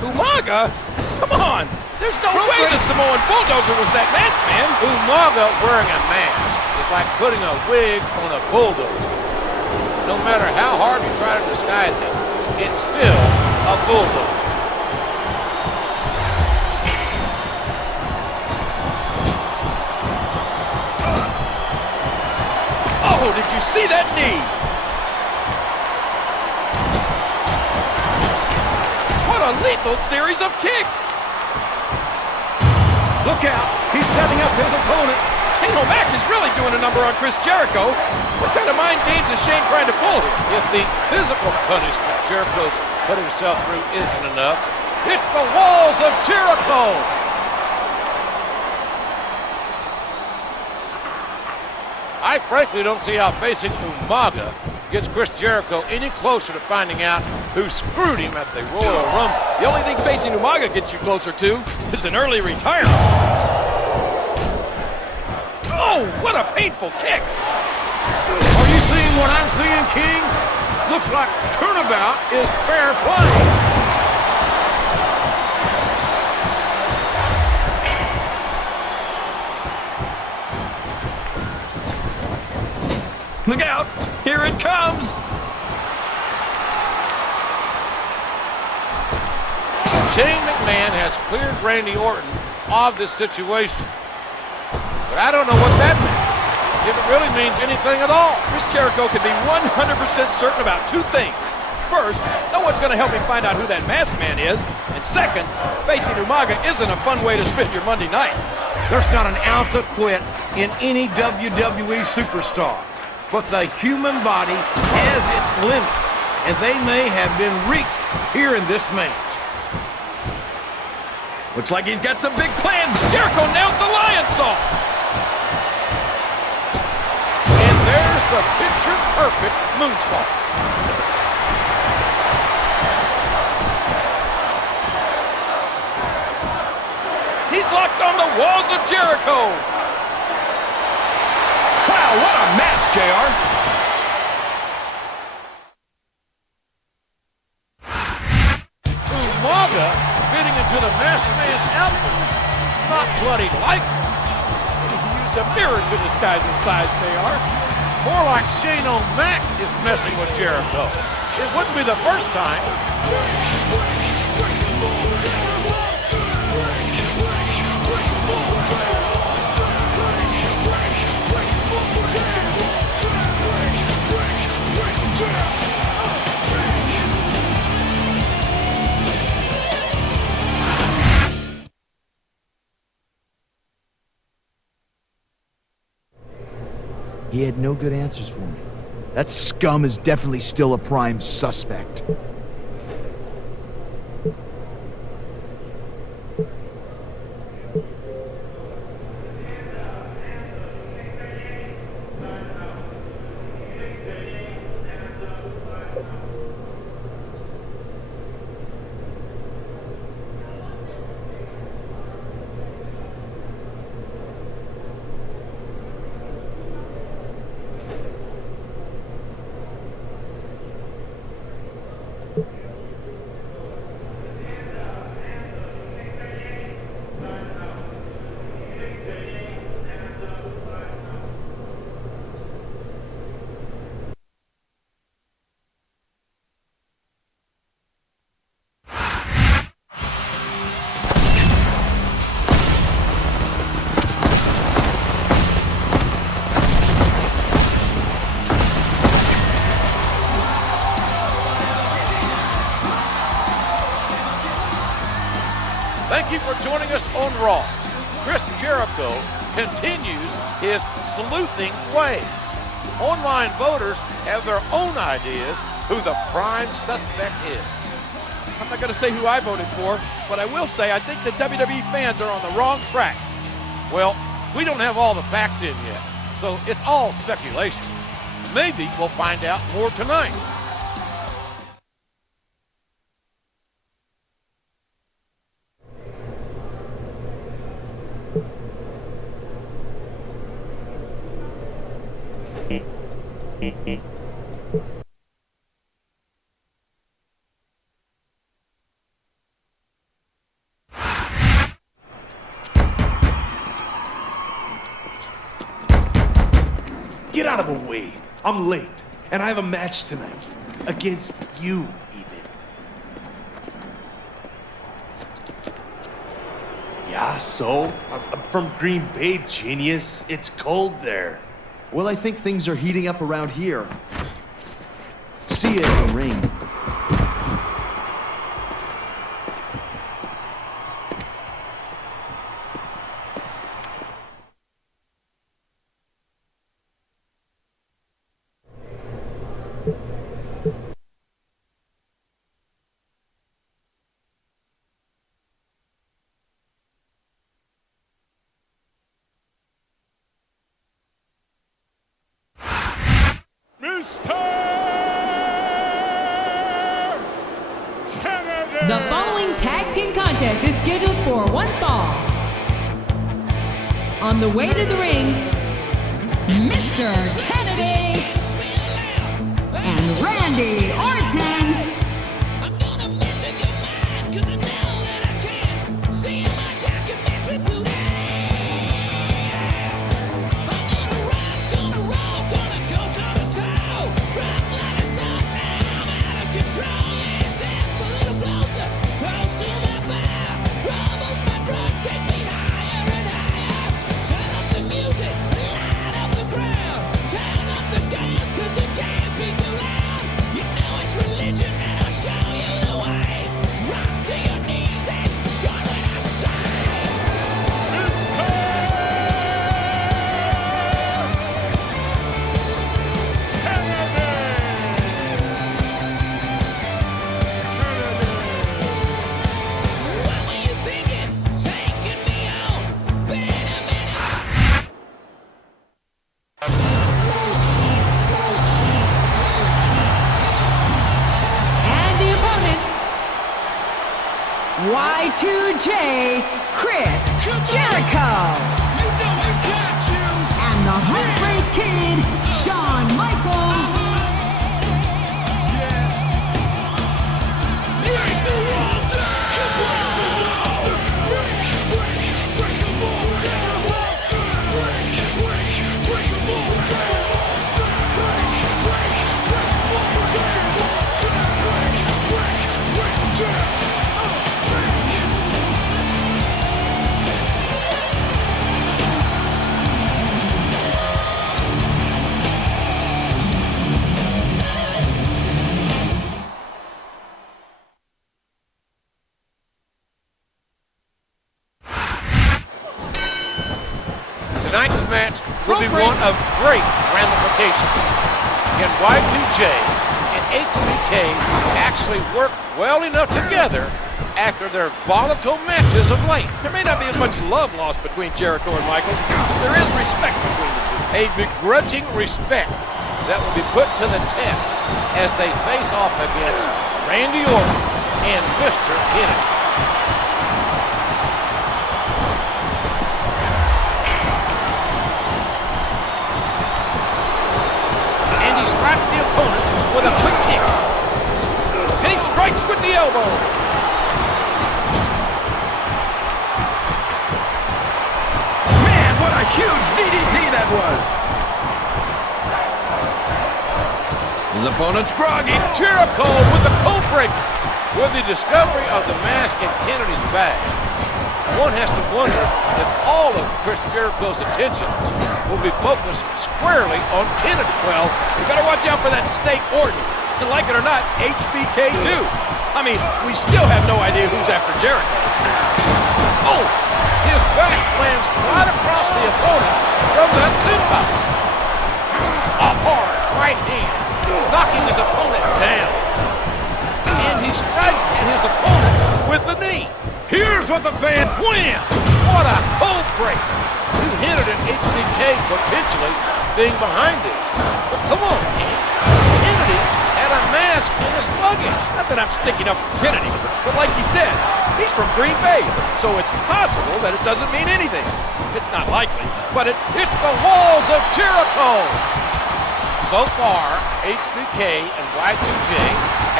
Umaga? Come on! There's no way the Samoan bulldozer was that Masked Man! Umaga wearing a mask is like putting a wig on a bulldozer. No matter how hard you try to disguise it, it's still a bulldozer. you see that knee? What a lethal series of kicks! Look out, he's setting up his opponent. Shane O'Mac is really doing a number on Chris Jericho. What kind of mind games is Shane trying to pull here? If the physical punishment Jericho's put himself through isn't enough, it's the walls of Jericho. I frankly don't see how facing Umaga gets Chris Jericho any closer to finding out who screwed him at the Royal Rumble. The only thing facing Umaga gets you closer to is an early retirement. Oh, what a painful kick! Are you seeing what I'm seeing, King? Looks like turnabout is fair play. Look out! Here it comes! Shane McMahon has cleared Randy Orton of this situation. But I don't know what that means, if it really means anything at all. Chris Jericho can be 100% certain about two things. First, no one's going to help him find out who that masked man is. And second, facing Umaga isn't a fun way to spend your Monday night. There's not an ounce of quit in any WWE superstar. But the human body has its limits, and they may have been reached here in this match. Looks like he's got some big plans. Jericho nails the lion saw. And there's the picture-perfect moonsault. He's locked on the walls of Jericho. Wow, what a match, JR. Umaga fitting into the masked man's outfit. Not bloody likely. He used a mirror to disguise his size, JR. More like Shane O'Mac is messing with Jericho. It wouldn't be the first time. He had no good answers for me. That scum is definitely still a prime suspect. Thank you for joining us on Raw. Chris Jericho continues his sleuthing ways. Online voters have their own ideas who the prime suspect is. I'm not going to say who I voted for, but I will say I think the WWE fans are on the wrong track. Well, we don't have all the facts in yet, so it's all speculation. Maybe we'll find out more tonight. Get out of the way. I'm late, and I have a match tonight. Against you, even. Yeah, so? I'm from Green Bay, genius. It's cold there. Well, I think things are heating up around here. See you at the ring. The following tag team contest is scheduled for one fall. On the way to the ring, Mr. Kennedy and Randy Orton. Y2J, Chris Jericho. And the Heartbreak Kid, Shawn Michaels. Tonight's match will be one of great ramifications. Can Y2J and HBK actually work well enough together after their volatile matches of late? There may not be as much love lost between Jericho and Michaels, but there is respect between the two. A begrudging respect that will be put to the test as they face off against Randy Orton and Mr. Kennedy. Strikes the opponent with a quick kick. And he strikes with the elbow. Man, what a huge DDT that was. His opponent's groggy. Jericho with the code breaker. With the discovery of the mask in Kennedy's bag, one has to wonder if all of Chris Jericho's attention will be focused squarely on Kennedy. Well, you better watch out for that Snake Orton. And like it or not, HBK too. I mean, we still have no idea who's after Jericho. Oh, his back lands right across the opponent from that sit-box. A hard right hand, knocking his opponent down. And he strikes at his opponent with the knee. Here's what the fans win. What a cold break. You hinted at HBK potentially being behind this. But come on, King. Kennedy had a mask in his luggage. Not that I'm sticking up for Kennedy, but like he said, he's from Green Bay, so it's possible that it doesn't mean anything. It's not likely, but it hits the walls of Jericho. So far, HBK and Y2J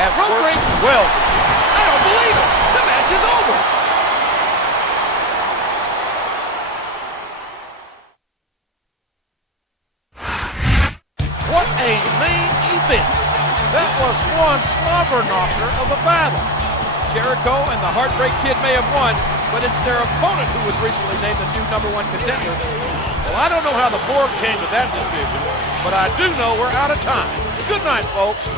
have worked well. I don't believe it. The match is over. What a main event. That was one slobber knocker of a battle. Jericho and the Heartbreak Kid may have won, but it's their opponent who was recently named the new #1 contender. Well, I don't know how the board came to that decision, but I do know we're out of time. Good night, folks.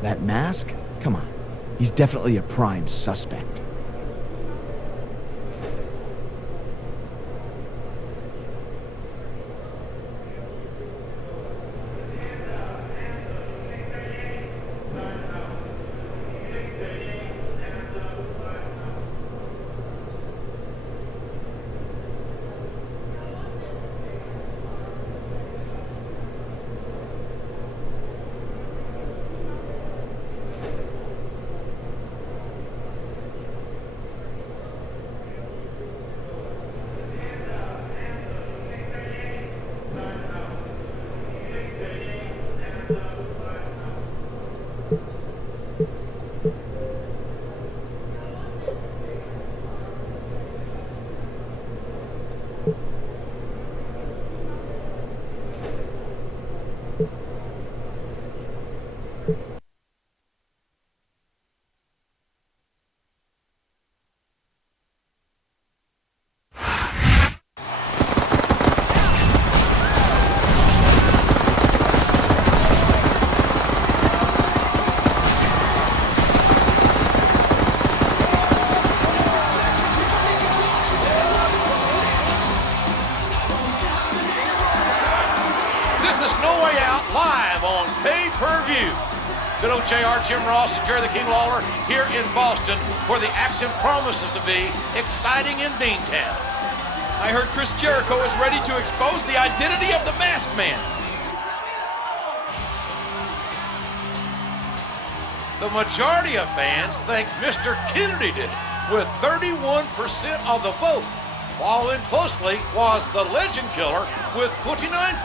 That mask? Come on. He's definitely a prime suspect. Good old JR, Jim Ross, and Jerry the King Lawler here in Boston, where the action promises to be exciting in Beantown. I heard Chris Jericho is ready to expose the identity of the Masked Man. The majority of fans think Mr. Kennedy did it, with 31% of the vote. Following closely was the Legend Killer with 29%.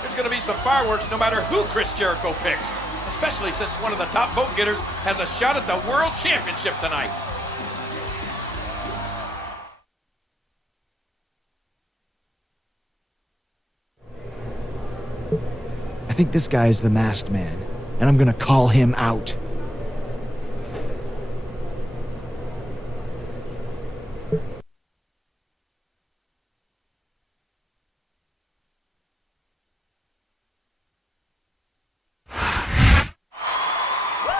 There's going to be some fireworks no matter who Chris Jericho picks, especially since one of the top vote getters has a shot at the World Championship tonight. I think this guy is the Masked Man, and I'm gonna call him out.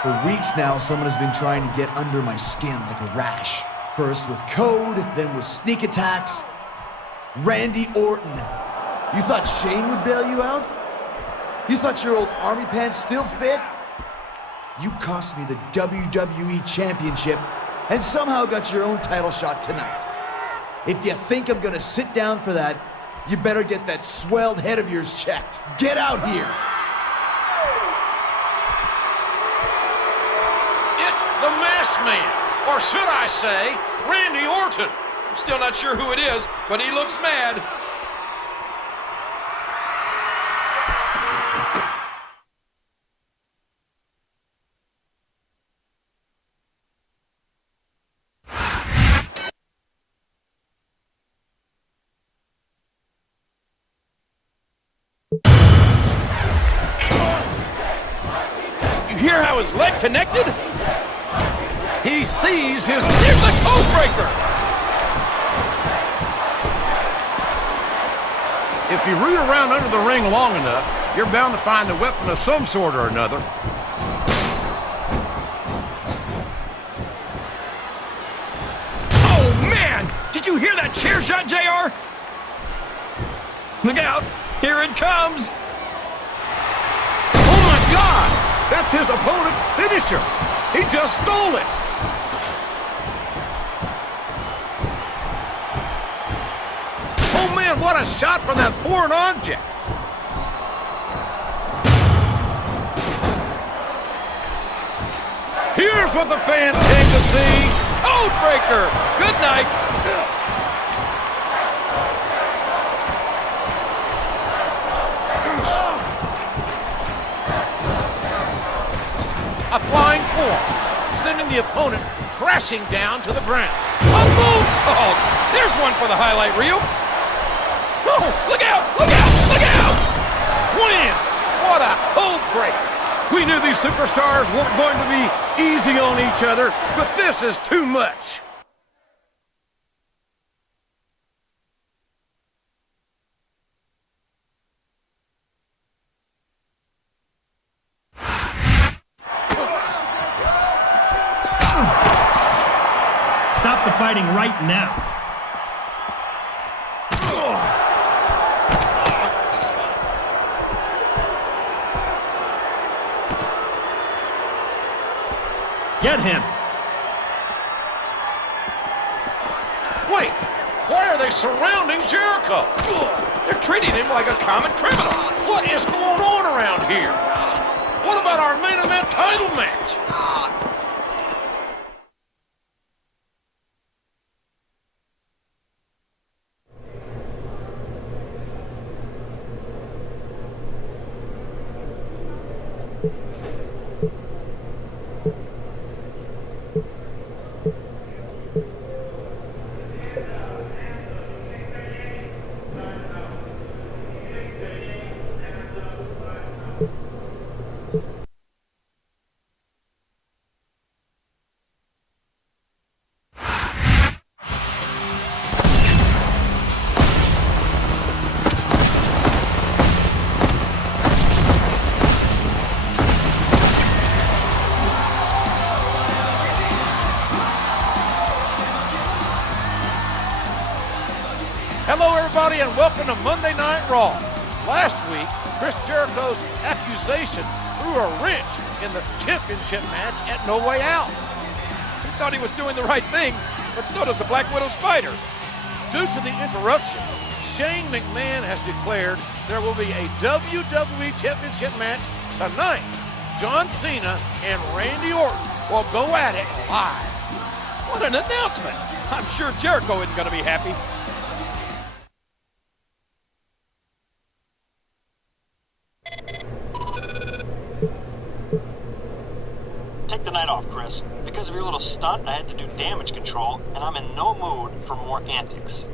For weeks now, someone has been trying to get under my skin like a rash. First with code, then with sneak attacks. Randy Orton. You thought Shane would bail you out? You thought your old army pants still fit? You cost me the WWE Championship and somehow got your own title shot tonight. If you think I'm gonna sit down for that, you better get that swelled head of yours checked. Get out here! The Masked Man, or should I say, Randy Orton. I'm still not sure who it is, but he looks mad. You hear how his leg connected? He sees his... Here's the code breaker! If you root around under the ring long enough, you're bound to find a weapon of some sort or another. Oh, man! Did you hear that chair shot, JR? Look out! Here it comes! Oh, my God! That's his opponent's finisher! He just stole it! Oh, man, what a shot from that foreign object! Here's what the fans came to see! Code breaker! Good night! A flying form, sending the opponent crashing down to the ground. A moonsault! There's one for the highlight reel. Oh, look out! Look out! Look out! Win! What a code break! We knew these superstars weren't going to be easy on each other, but this is too much. Stop the fighting right now. Get him. Wait, why are they surrounding Jericho? They're treating him like a common criminal. What is going on around here? What about our main event title match? Hello, everybody, and welcome to Monday Night Raw. Last week, Chris Jericho's accusation threw a wrench in the championship match at No Way Out. He thought he was doing the right thing, but so does a Black Widow spider. Due to the interruption, Shane McMahon has declared there will be a WWE Championship match tonight. John Cena and Randy Orton will go at it live. What an announcement! I'm sure Jericho isn't going to be happy. Take the night off, Chris. Because of your little stunt, I had to do damage control, and I'm in no mood for more antics.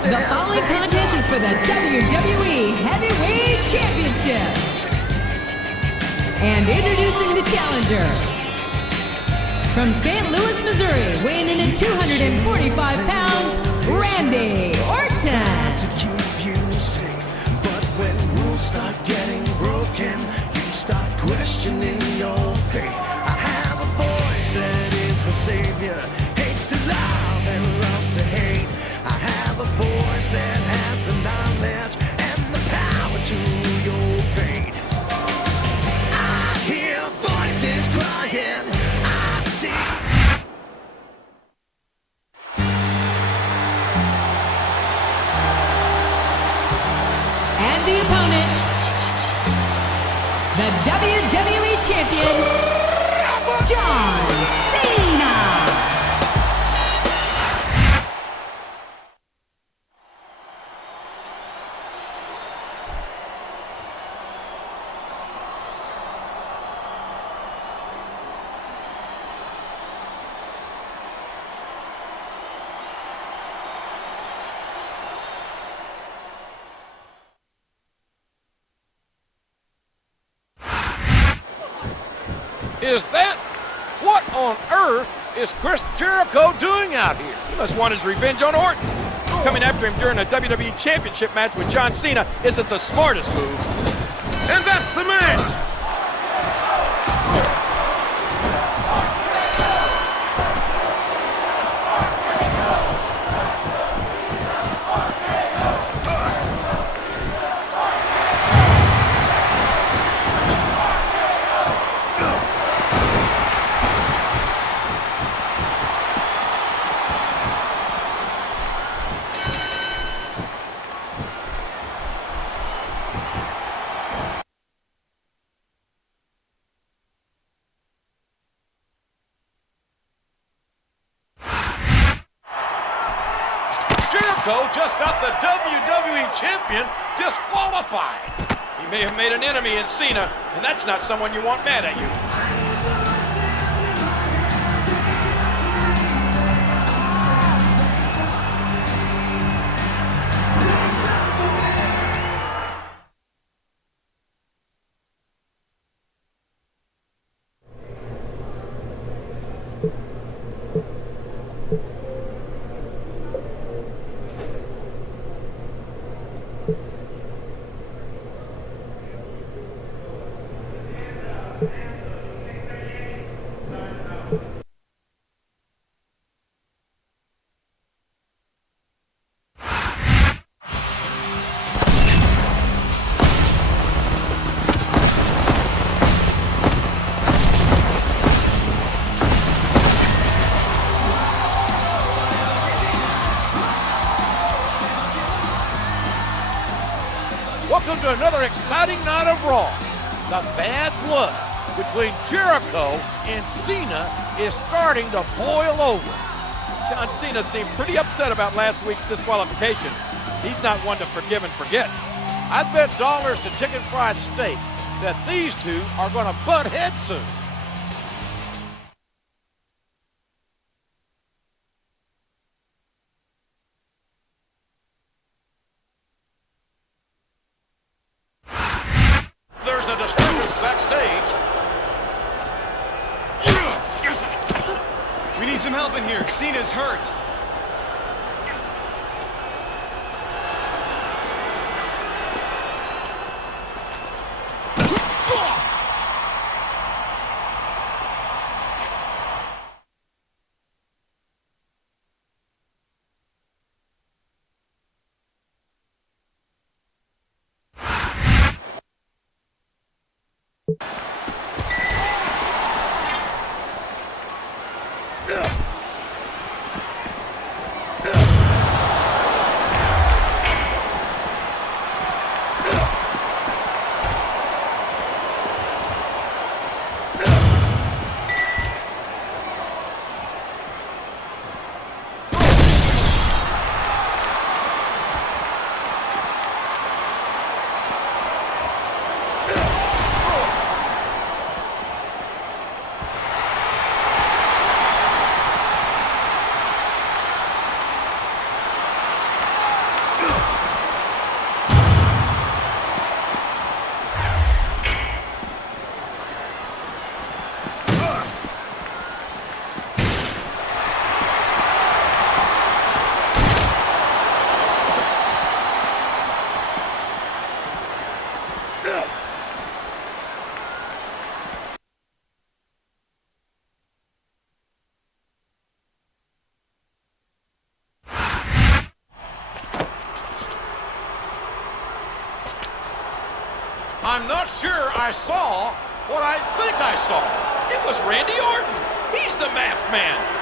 The following contest is for the WWE Heavyweight Championship. And introducing the challenger. From St. Louis, Missouri, weighing in at 245 pounds, Randy Orton. To keep you safe, but when rules start getting broken, you start questioning your faith. I have a voice that is my savior, hates to love and loves to hate. I have a voice that has the knowledge and the power to your fate. I hear voices crying, I see. And the opponent, the WWE Champion, John Cena. Is that what on earth is Chris Jericho doing out here? He must want his revenge on Orton. Coming after him during a WWE Championship match with John Cena isn't the smartest move. And that's the match. Jericho just got the WWE Champion disqualified. He may have made an enemy in Cena, and that's not someone you want mad at you. Welcome to another exciting night of Raw. The bad blood between Jericho and Cena is starting to boil over. John Cena seemed pretty upset about last week's disqualification. He's not one to forgive and forget. I'd bet dollars to chicken fried steak that these two are going to butt heads soon. There's a disturbance backstage. We need some help in here. Cena's hurt. I'm not sure I saw what I think I saw. It was Randy Orton. He's the masked man.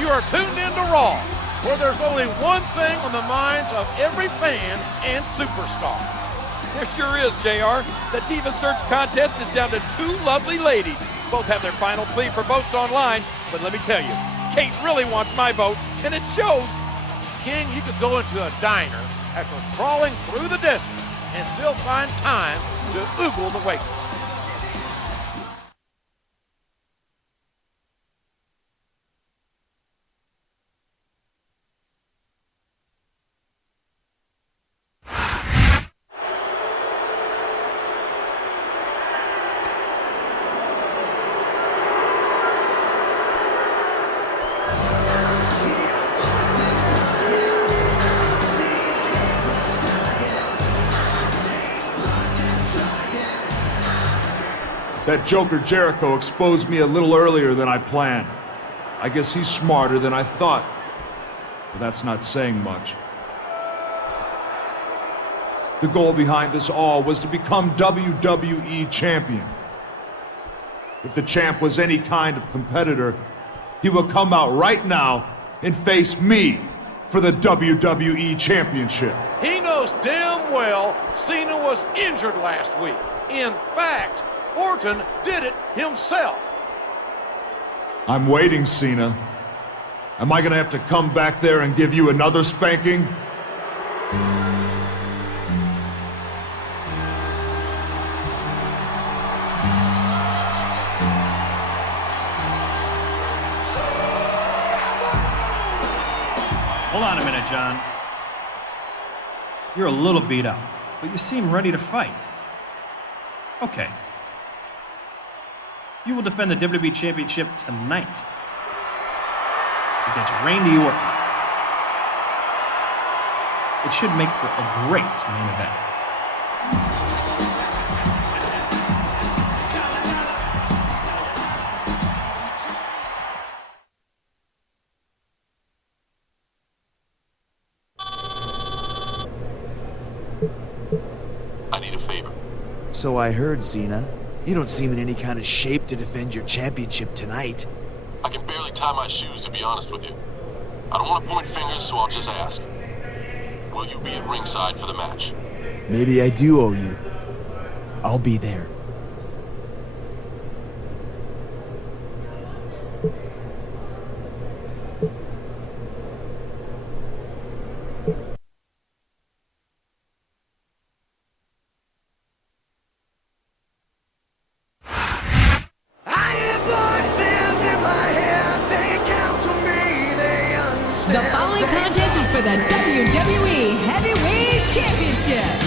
You are tuned into Raw, where there's only one thing on the minds of every fan and superstar. There sure is, JR. The Diva Search contest is down to two lovely ladies. Both have their final plea for votes online, but let me tell you, Kate really wants my vote, and it shows. King, you could go into a diner after crawling through the desert and still find time to oogle the waitress. That Joker Jericho exposed me a little earlier than I planned. I guess he's smarter than I thought. But that's not saying much. The goal behind this all was to become WWE champion. If the champ was any kind of competitor, he would come out right now and face me for the WWE championship. He knows damn well Cena was injured last week. In fact, Orton did it himself. I'm waiting, Cena. Am I gonna have to come back there and give you another spanking? Hold on a minute, John. You're a little beat up, but you seem ready to fight. Okay. You will defend the WWE Championship tonight against Randy Orton. It should make for a great main event. I need a favor. So I heard, Cena. You don't seem in any kind of shape to defend your championship tonight. I can barely tie my shoes, to be honest with you. I don't want to point fingers, so I'll just ask. Will you be at ringside for the match? Maybe I do owe you. I'll be there. The following contest is for the WWE Heavyweight Championship.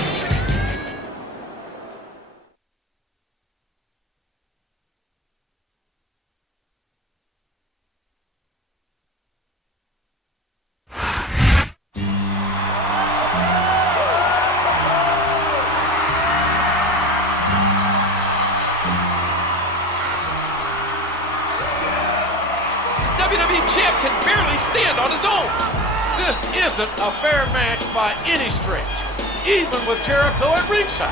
WWE champ can barely stand on his own. This isn't a fair match by any stretch, even with Jericho at ringside.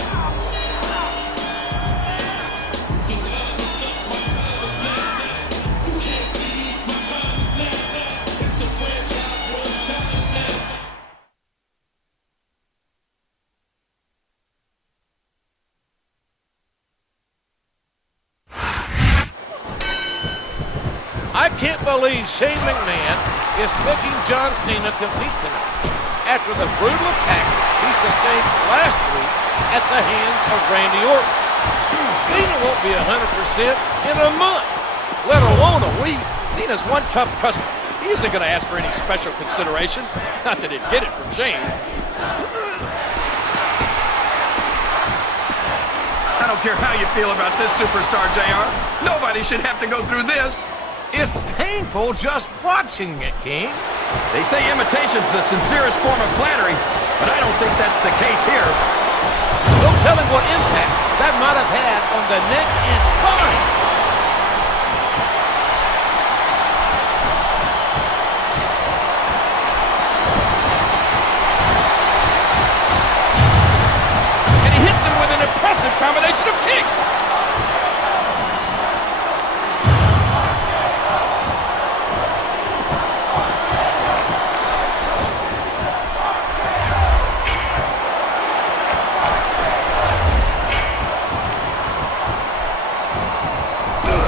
I can't believe Shane McMahon is making John Cena compete tonight after the brutal attack he sustained last week at the hands of Randy Orton. Cena won't be 100% in a month, let alone a week. Cena's one tough customer. He isn't going to ask for any special consideration. Not that he'd get it from Shane. I don't care how you feel about this superstar, JR. Nobody should have to go through this. It's painful just watching it, King. They say imitation's the sincerest form of flattery, but I don't think that's the case here. No telling what impact that might have had on the neck and spine. And he hits him with an impressive combination of kicks.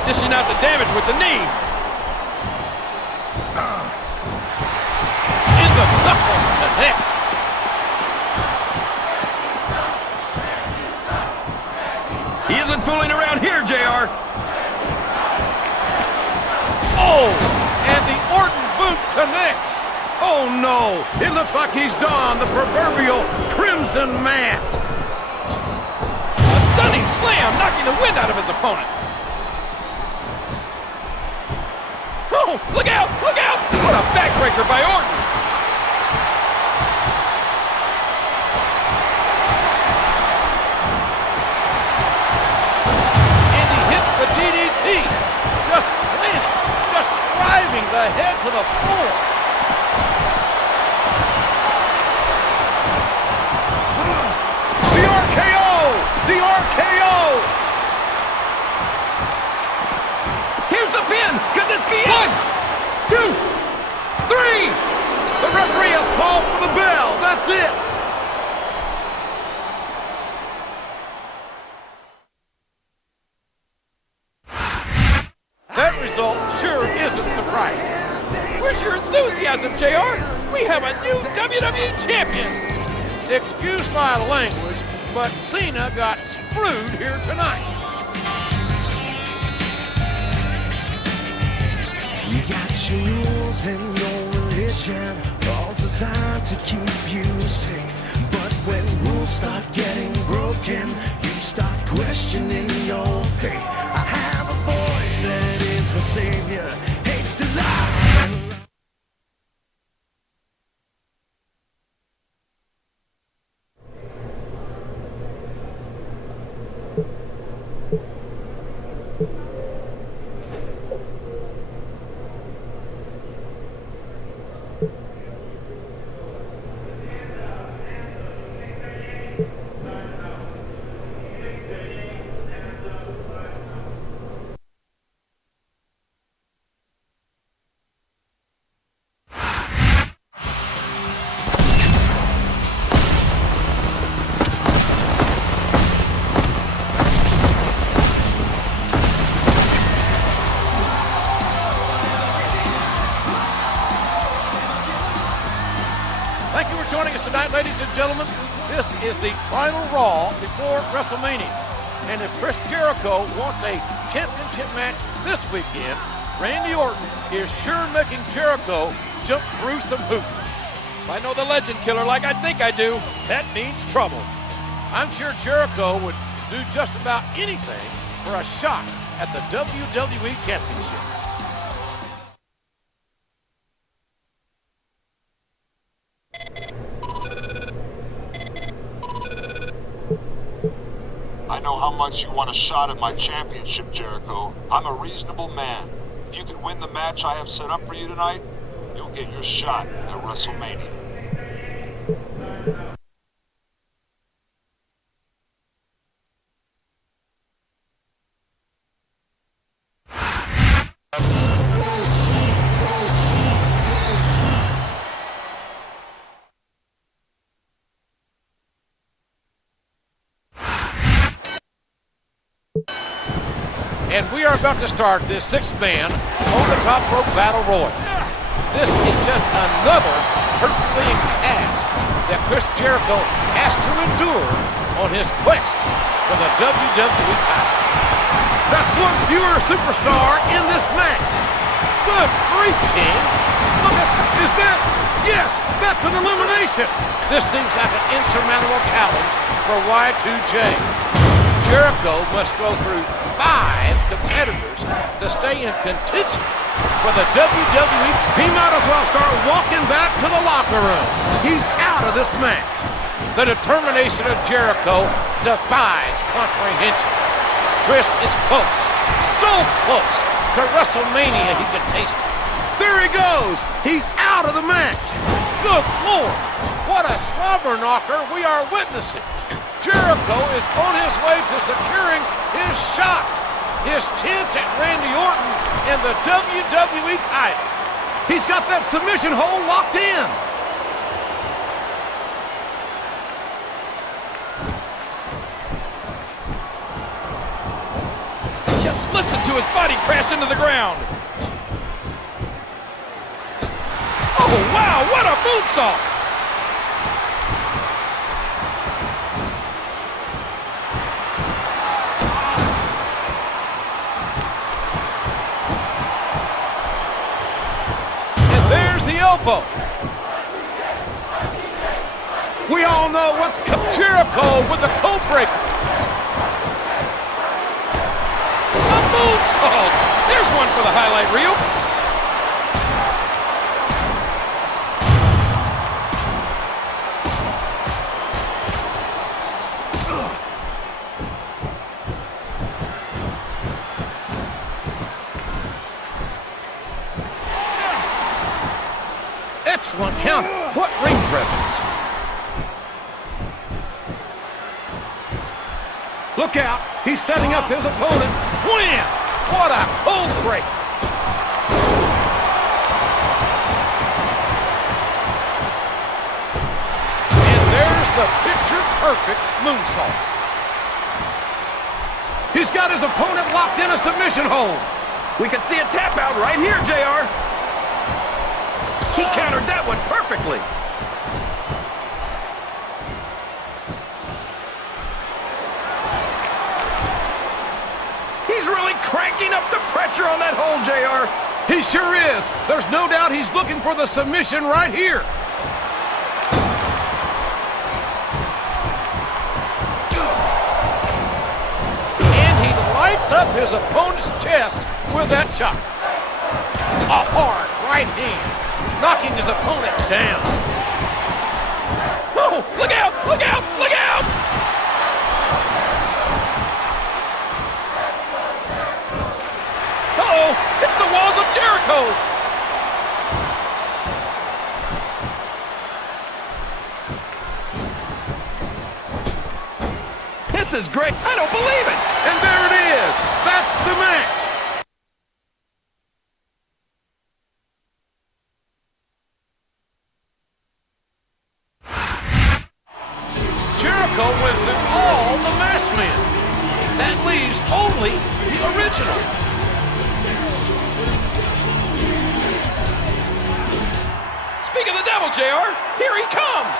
Dishing out the damage with the knee. In the knuckles of the neck. He isn't fooling around here, JR. Oh, and the Orton boot connects. Oh no! It looks like he's donned the proverbial crimson mask. A stunning slam, knocking the wind out of his opponent. Oh, look out! Look out! What a backbreaker by Orton! And he knee. Just planted, just driving the head to the floor. The RKO! The RKO! Here's the pin! Could this be it? 1, 2, 3! The referee has called for the bell. That's it. That result sure isn't surprising. Where's your enthusiasm, JR? We have a new WWE champion. Excuse my language, but Cena got screwed here tonight. You got your rules and your religion, all designed to keep you safe. But when rules start getting broken, you start questioning your faith. I have a voice that is my savior, hates to lie. Thank you for joining us tonight, ladies and gentlemen. This is the final Raw before WrestleMania. And if Chris Jericho wants a championship match this weekend, Randy Orton is sure making Jericho jump through some hoops. If I know the legend killer like I think I do, that means trouble. I'm sure Jericho would do just about anything for a shot at the WWE Championship. I know how much you want a shot at my championship, Jericho. I'm a reasonable man. If you can win the match I have set up for you tonight, you'll get your shot at WrestleMania. And we are about to start this six-man over-the-top rope battle royal. This is just another Herculean task that Chris Jericho has to endure on his quest for the WWE title. That's one fewer superstar in this match. Good grief, King. Look at, is that, yes, that's an elimination. This seems like an insurmountable challenge for Y2J. Jericho must go through 5 competitors to stay in contention for the WWE. He might as well start walking back to the locker room. He's out of this match. The determination of Jericho defies comprehension. Chris is close, so close to WrestleMania he can taste it. There he goes. He's out of the match. Good Lord, what a slobber knocker we are witnessing. Jericho is on his way to securing his shot, his chance at Randy Orton and the WWE title. He's got that submission hold locked in. Just listen to his body crash into the ground. Oh, wow, what a moonsault. Elbow. We all know what's Jericho with the code breaker. A moonsault. There's one for the highlight reel. excellent counter. What ring presence. Look out. He's setting up his opponent. Wham! What a cold break. And there's the picture-perfect moonsault. He's got his opponent locked in a submission hold. We can see a tap out right here, JR. He countered that one perfectly. He's really cranking up the pressure on that hold, JR. He sure is. There's no doubt he's looking for the submission right here. And he lights up his opponent's chest with that chop. A hard right hand, knocking his opponent down. Oh, look out, look out, look out! Uh-oh, it's the walls of Jericho! This is great. I don't believe it. And there it is. That's the match. Jericho went through all the masked men. That leaves only the original. Speak of the devil, JR. Here he comes.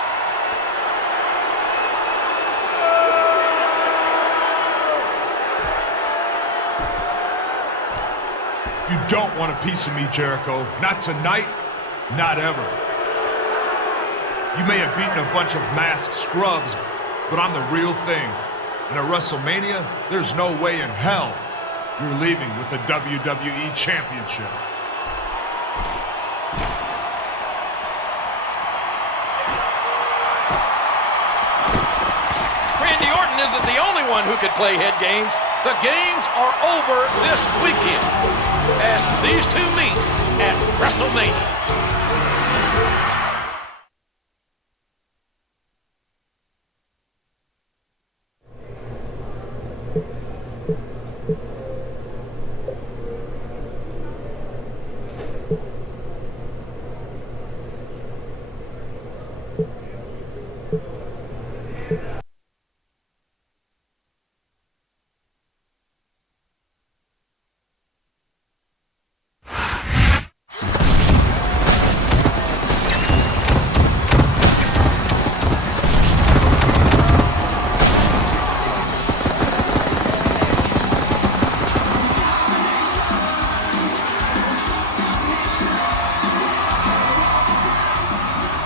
You don't want a piece of me, Jericho. Not tonight, not ever. You may have beaten a bunch of masked scrubs, but I'm the real thing. And at WrestleMania, there's no way in hell you're leaving with the WWE Championship. Randy Orton isn't the only one who could play head games. The games are over this weekend as these two meet at WrestleMania.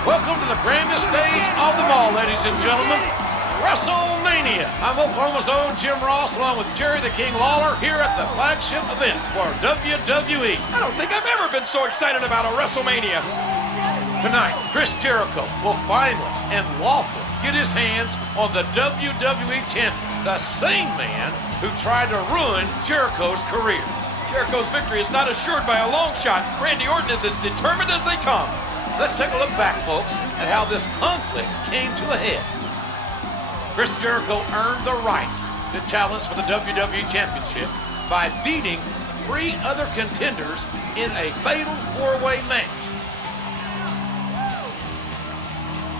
Welcome to the grandest stage of them all, ladies and gentlemen, WrestleMania. I'm Oklahoma's own Jim Ross, along with Jerry the King Lawler, here at the flagship event for WWE. I don't think I've ever been so excited about a WrestleMania. Tonight, Chris Jericho will finally and lawfully get his hands on the WWE Champion, the same man who tried to ruin Jericho's career. Jericho's victory is not assured by a long shot. Randy Orton is as determined as they come. Let's take a look back, folks, at how this conflict came to a head. Chris Jericho earned the right to challenge for the WWE Championship by beating 3 other contenders in a fatal 4-way match.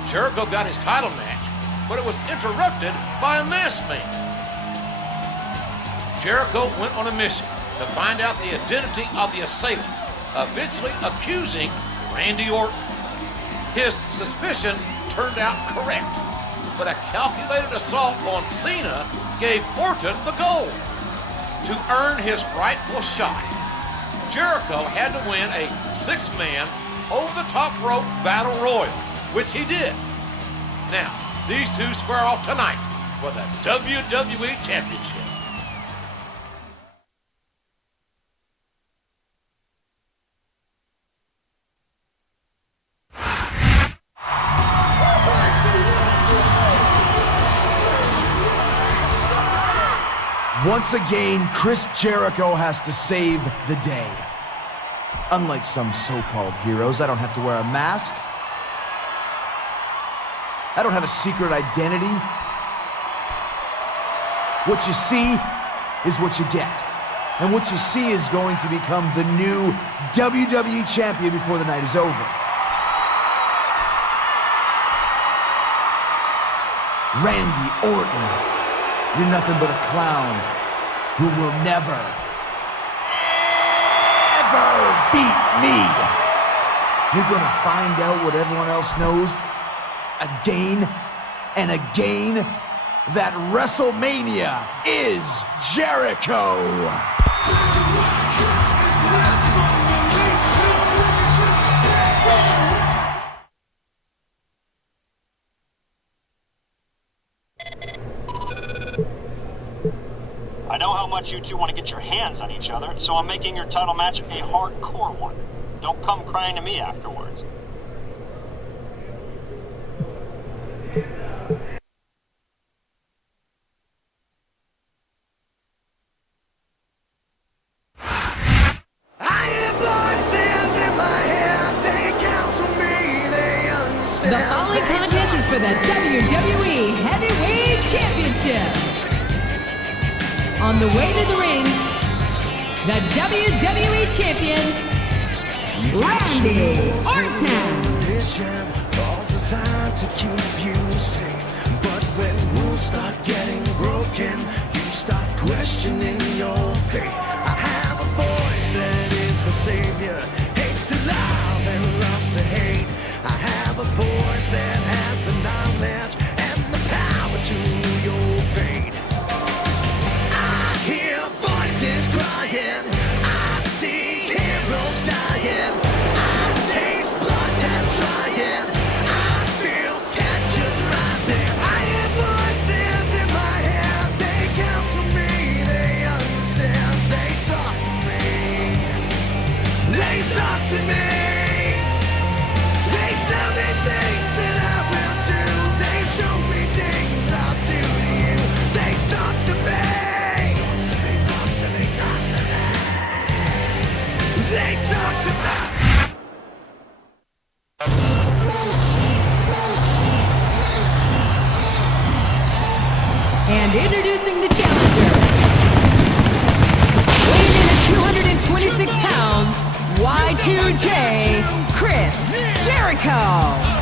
Jericho got his title match, but it was interrupted by a masked man. Jericho went on a mission to find out the identity of the assailant, eventually accusing Randy Orton. His suspicions turned out correct, but a calculated assault on Cena gave Orton the gold. To earn his rightful shot, Jericho had to win a 6-man over-the-top rope battle royal, which he did. Now, these two square off tonight for the WWE Championship. Once again, Chris Jericho has to save the day. Unlike some so-called heroes, I don't have to wear a mask I don't have a secret identity. What you see is what you get. And what you see is going to become the new WWE champion before the night is over. Randy Orton, you're nothing but a clown who will never, ever beat me. You're gonna find out what everyone else knows again and again, that WrestleMania is Jericho. I know how much you two want to get your hands on each other, so I'm making your title match a hardcore one. Don't come crying to me afterwards. The following contest is for the WWE Heavyweight Championship. On the way to the ring, the WWE Champion, Randy Orton. All designed to keep you safe. But when rules start getting broken, you start questioning your faith. I have a voice that is my savior. Hates to love and loves to hate. I have a voice that has the knowledge and the power to your fate. I hear voices crying. I see heroes dying. I taste blood and trying. I feel tension rising. I hear voices in my head. They counsel me. They understand. They talk to me. They talk to me. They tell me things that I will do. They show me things I'll do to you. They talk to me. They talk to me. And introducing the challenger, weighing in at 226 pounds, Y2J, Chris Jericho.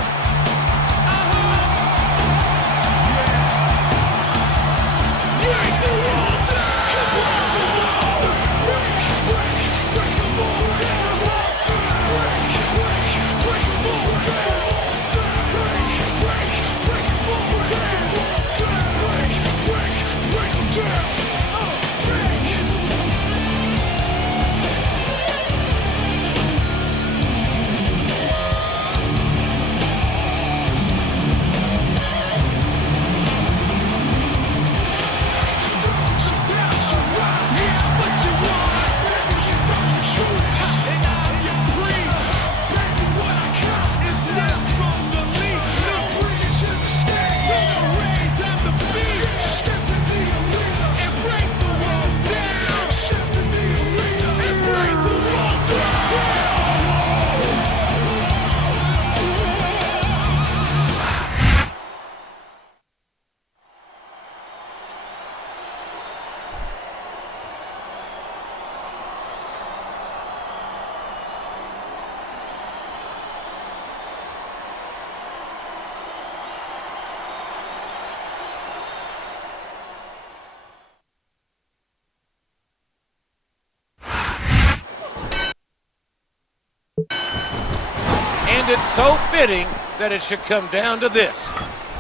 And it's so fitting that it should come down to this.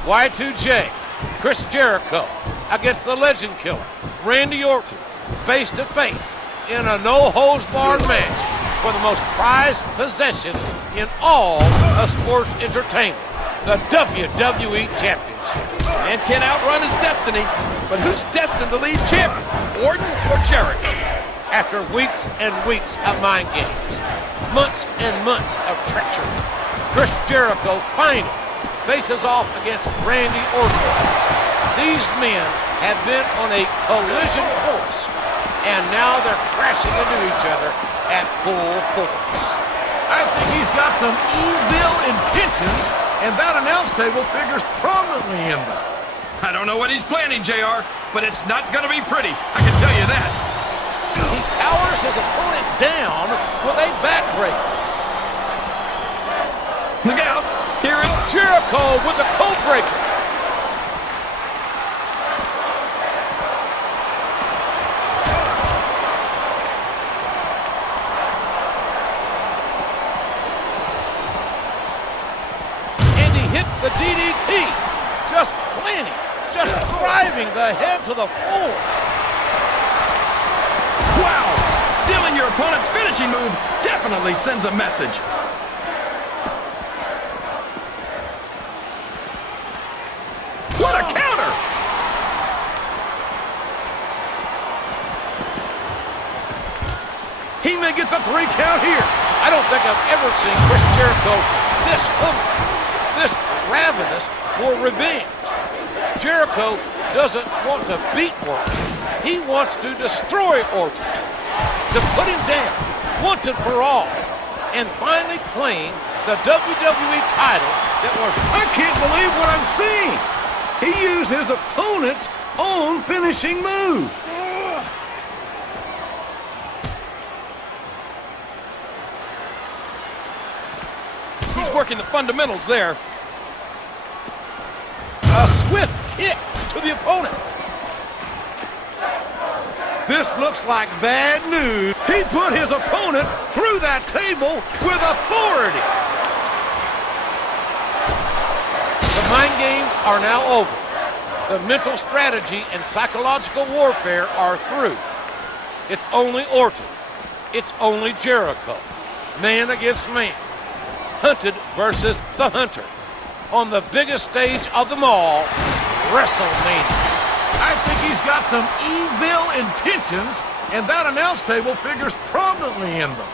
Y2J, Chris Jericho, against the legend killer, Randy Orton, face to face in a no-holds-barred match for the most prized possession in all of sports entertainment, the WWE Championship. Man can't outrun his destiny, but who's destined to lead champion, Orton or Jericho? After weeks and weeks of mind games, months and months of treachery, Chris Jericho finally faces off against Randy Orton. These men have been on a collision course, and now they're crashing into each other at full force. I think he's got some evil intentions and that announce table figures prominently in them. I don't know what he's planning, JR, but it's not gonna be pretty. I can tell you that. He powers his opponent down with a backbreaker. Look out! Here it is. Jericho with the code breaker. And he hits the DDT. Just planning, just driving the head to the floor. Wow! Stealing your opponent's finishing move definitely sends a message. What a counter! He may get the 3 count here. I don't think I've ever seen Chris Jericho this hungry, this ravenous for revenge. Jericho doesn't want to beat Orton. He wants to destroy Orton, to put him down once and for all, and finally claim the WWE title that was... I can't believe what I'm seeing. He used his opponent's own finishing move. He's working the fundamentals there. A swift kick to the opponent. This looks like bad news. He put his opponent through that table with authority. The mind games are now over. The mental strategy and psychological warfare are through. It's only Orton. It's only Jericho. Man against man. Hunted versus the hunter. On the biggest stage of them all, WrestleMania. I think he's got some evil intentions, and that announce table figures prominently in them.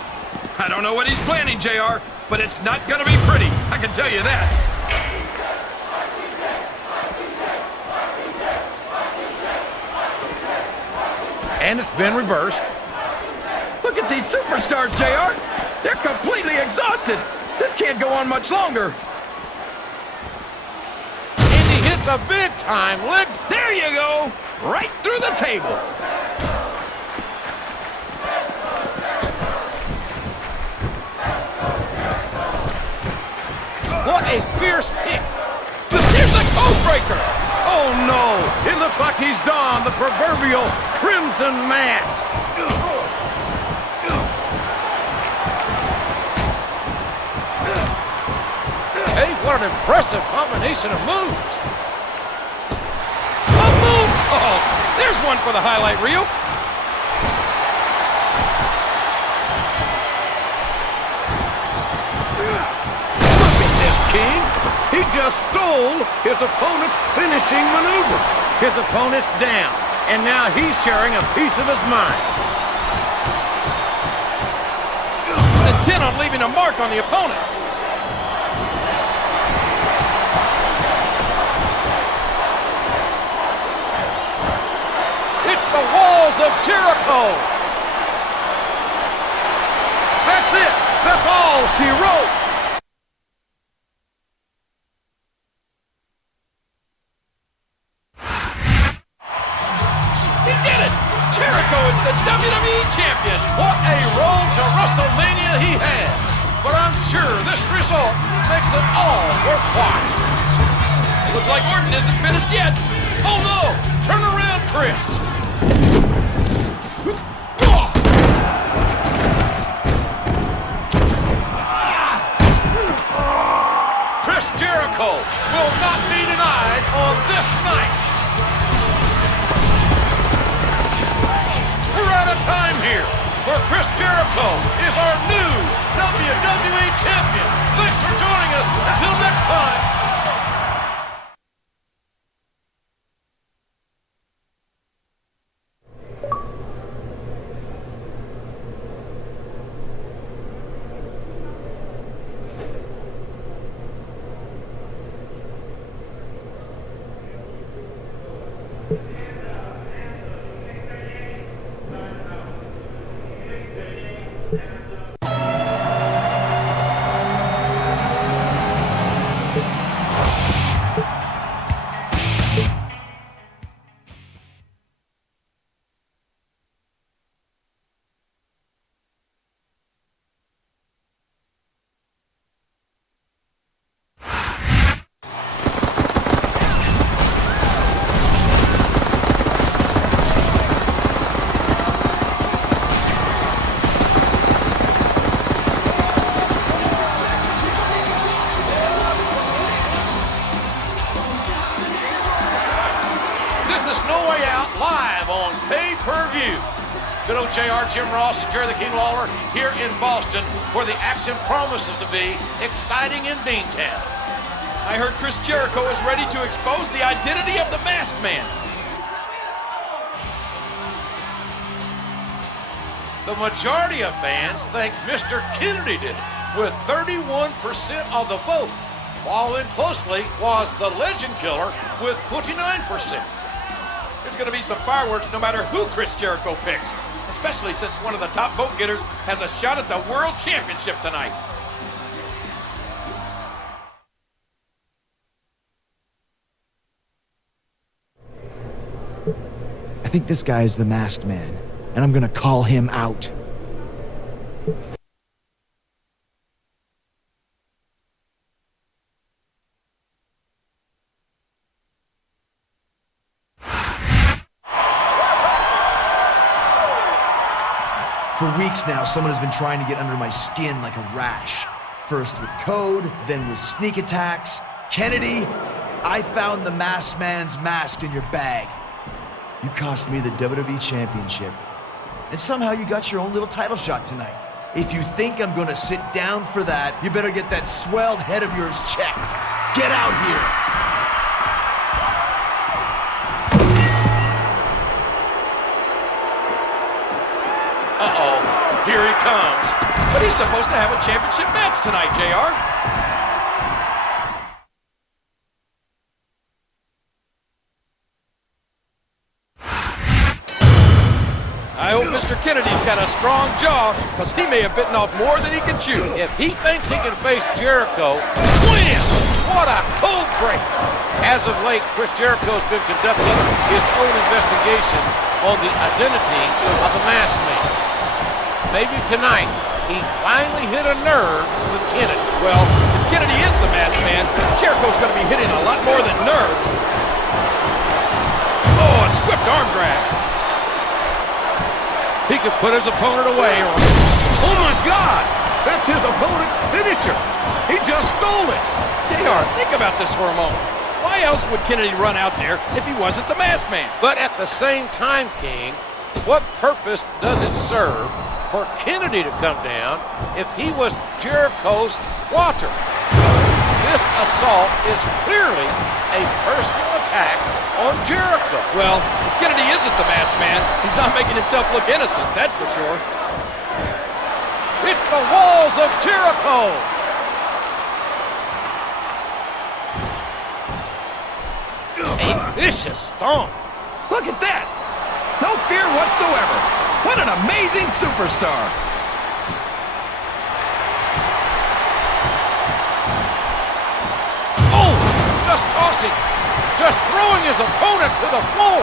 I don't know what he's planning, JR, but it's not gonna be pretty. I can tell you that. And it's been reversed. Look at these superstars, JR. They're completely exhausted. This can't go on much longer. And he hits a big-time leg. There you go. Right through the table. What a fierce kick. Here's the code breaker. Oh, no. It looks like he's donned the proverbial crimson mask. Hey, what an impressive combination of moves. A moonsault. There's one for the highlight reel. Look at this, King. He just stole his opponent's finishing maneuver. His opponent's down, and now he's sharing a piece of his mind. Intent on leaving a mark on the opponent. It's the walls of Jericho. That's it. That's all she wrote. He did it! Jericho is the WWE Champion. What a road to WrestleMania he had. But I'm sure this result makes it all worthwhile. Looks like Orton isn't finished yet. Oh no! Turn around, Chris. Chris Jericho will not be denied on this night. We're out of time here, for Chris Jericho is our new WWE Champion. Thanks for joining us. Until next time. superb view. Good old JR, Jim Ross, and Jerry the King Lawler here in Boston, where the action promises to be exciting in Beantown. I heard Chris Jericho is ready to expose the identity of the Masked Man. The majority of fans think Mr. Kennedy did it, with 31% of the vote. Following closely was the Legend Killer with 29%. There's going to be some fireworks no matter who Chris Jericho picks, especially since one of the top vote getters has a shot at the World Championship tonight. I think this guy is the Masked Man, and I'm gonna call him out. For weeks now, someone has been trying to get under my skin like a rash. First with code, then with sneak attacks. Kennedy, I found the Masked Man's mask in your bag. You cost me the WWE Championship. And somehow you got your own little title shot tonight. If you think I'm gonna sit down for that, you better get that swelled head of yours checked. Get out here! Uh-oh, here he comes. But he's supposed to have a championship match tonight, JR. I hope Mr. Kennedy's got a strong jaw, because he may have bitten off more than he can chew. If he thinks he can face Jericho, wham! What a code break! As of late, Chris Jericho's been conducting his own investigation on the identity of the Masked Man. Maybe tonight, he finally hit a nerve with Kennedy. Well, if Kennedy is the Masked Man, Jericho's going to be hitting a lot more than nerves. Oh, a swift arm grab. He could put his opponent away. Oh my God! That's his opponent's finisher. He just stole it. JR, think about this for a moment. Why else would Kennedy run out there if he wasn't the Masked Man? But at the same time, King, what purpose does it serve for Kennedy to come down if he was Jericho's water? This assault is clearly a personal attack on Jericho. Well, if Kennedy isn't the Masked Man, he's not making himself look innocent, that's for sure. It's the walls of Jericho. A vicious stomp. Look at that! No fear whatsoever. What an amazing superstar. Oh, just tossing, just throwing his opponent to the floor.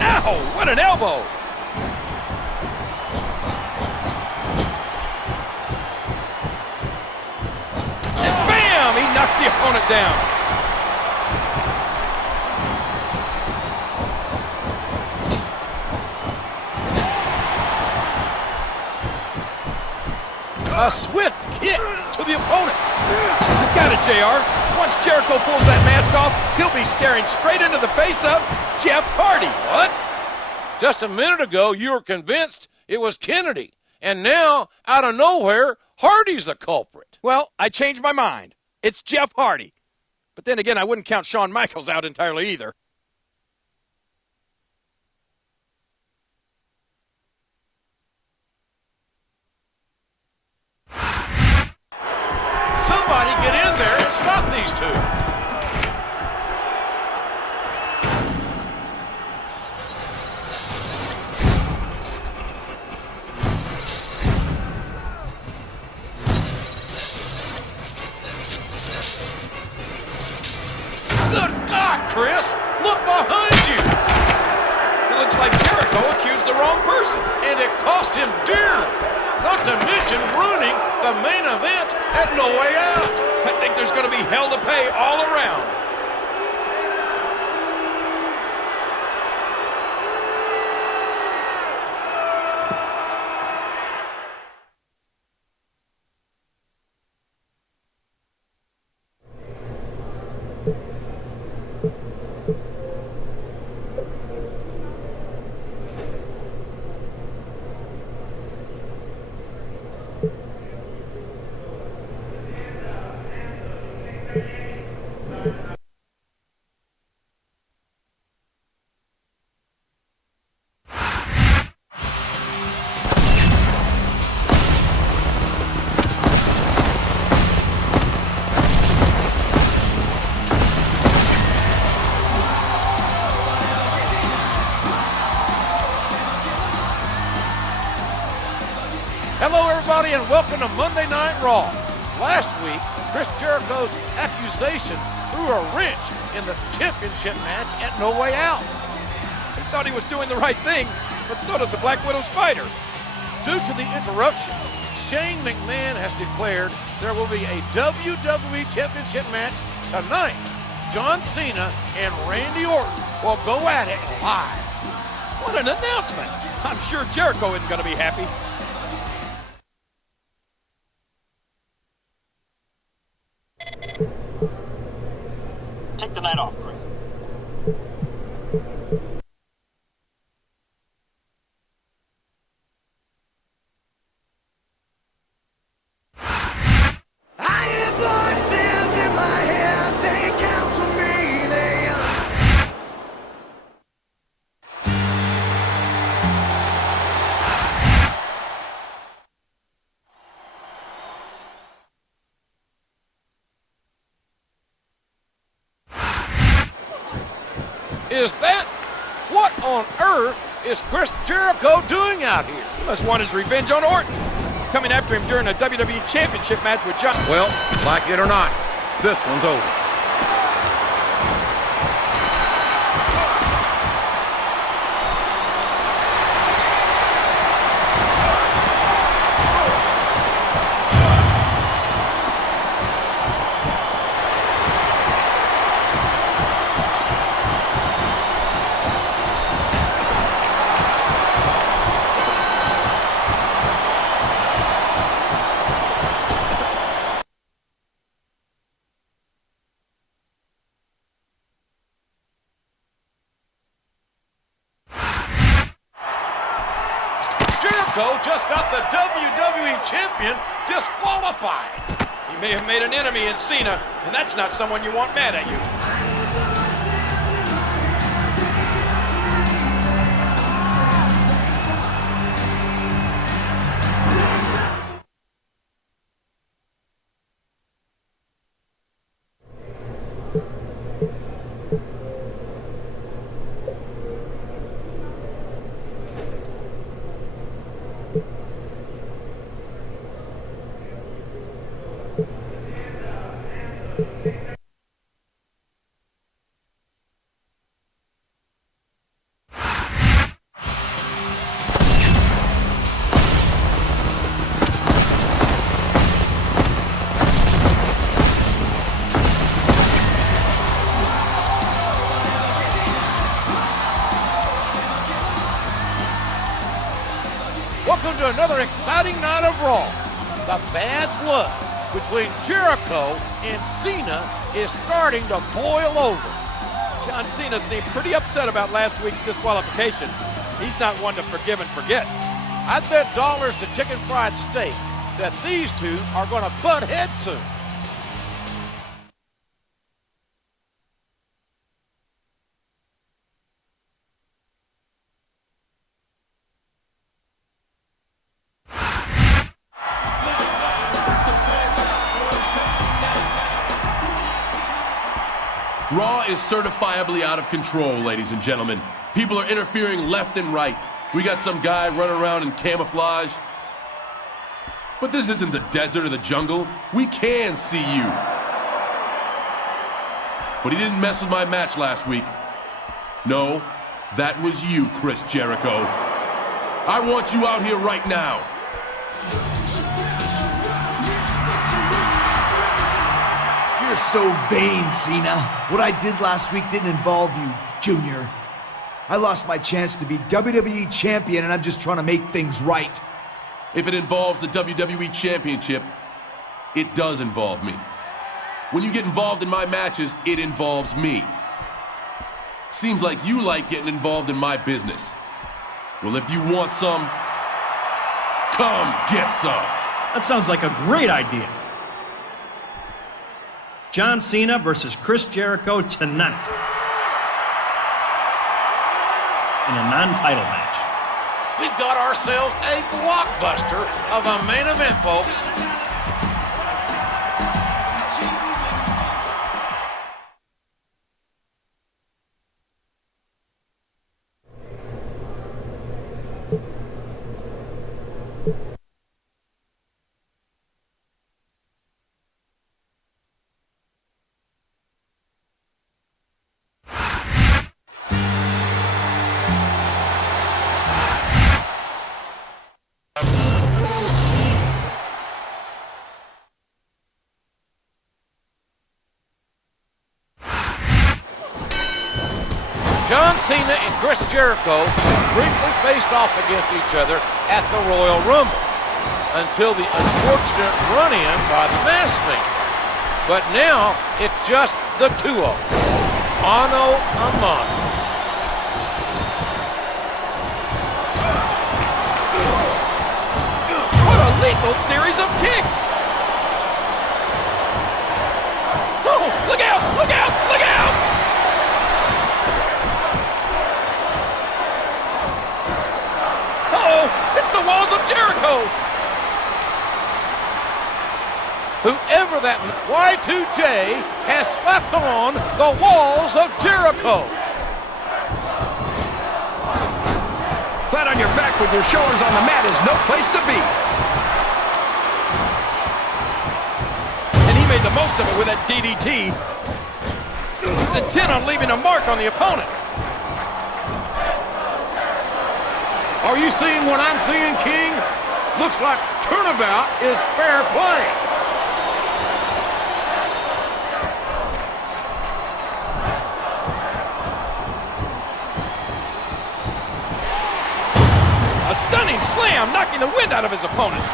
Ow, what an elbow. And bam, he knocks the opponent down. A swift kick to the opponent. I got it, JR. Once Jericho pulls that mask off, he'll be staring straight into the face of Jeff Hardy. What? Just a minute ago, you were convinced it was Kennedy. And now, out of nowhere, Hardy's the culprit. Well, I changed my mind. It's Jeff Hardy. But then again, I wouldn't count Shawn Michaels out entirely either. Somebody get in there and stop these two. Good God, Chris! Look behind you! It looks like Jericho accused the wrong person. And it cost him dearly. Not to mention ruining the main event at No Way Out. I think there's going to be hell to pay all around. Hello, everybody, and welcome to Monday Night Raw. Last week, Chris Jericho's accusation threw a wrench in the championship match at No Way Out. He thought he was doing the right thing, but so does the Black Widow Spider. Due to the interruption, Shane McMahon has declared there will be a WWE Championship match tonight. John Cena and Randy Orton will go at it live. What an announcement! I'm sure Jericho isn't going to be happy. Take the night off, Chris. I hear voices in my head, they counsel me, they Is that? What on earth is Chris Jericho doing out here? He must want his revenge on Orton, coming after him during a WWE Championship match with John. Well, like it or not, this one's over. Jericho just got the WWE Champion disqualified. He may have made an enemy in Cena, and that's not someone you want mad at you. Welcome to another exciting night of Raw. The bad blood between Jericho and Cena is starting to boil over. John Cena seemed pretty upset about last week's disqualification. He's not one to forgive and forget. I'd bet dollars to chicken fried steak that these two are going to butt heads soon. Raw is certifiably out of control, ladies and gentlemen. People are interfering left and right. We got some guy running around in camouflage. But this isn't the desert or the jungle. We can see you. But he didn't mess with my match last week. No, that was you, Chris Jericho. I want you out here right now. You're so vain, Cena. What I did last week didn't involve you, Junior. I lost my chance to be WWE Champion, and I'm just trying to make things right. If it involves the WWE Championship, it does involve me. When you get involved in my matches, it involves me. Seems like you like getting involved in my business. Well, if you want some, come get some. That sounds like a great idea. John Cena versus Chris Jericho tonight in a non-title match. We've got ourselves a blockbuster of a main event, folks. Cena and Chris Jericho briefly faced off against each other at the Royal Rumble until the unfortunate run-in by the Masked Man. But now it's just the two of them, mano a mano. What a lethal series of kicks! Oh, look out! Look out! Look out! Uh-oh! It's the walls of Jericho! Whoever that Y2J has slapped on the walls of Jericho. Flat on your back with your shoulders on the mat is no place to be. And he made the most of it with that DDT. He's intent on leaving a mark on the opponent. Are you seeing what I'm seeing, King? Looks like turnabout is fair play. A stunning slam, knocking the wind out of his opponent.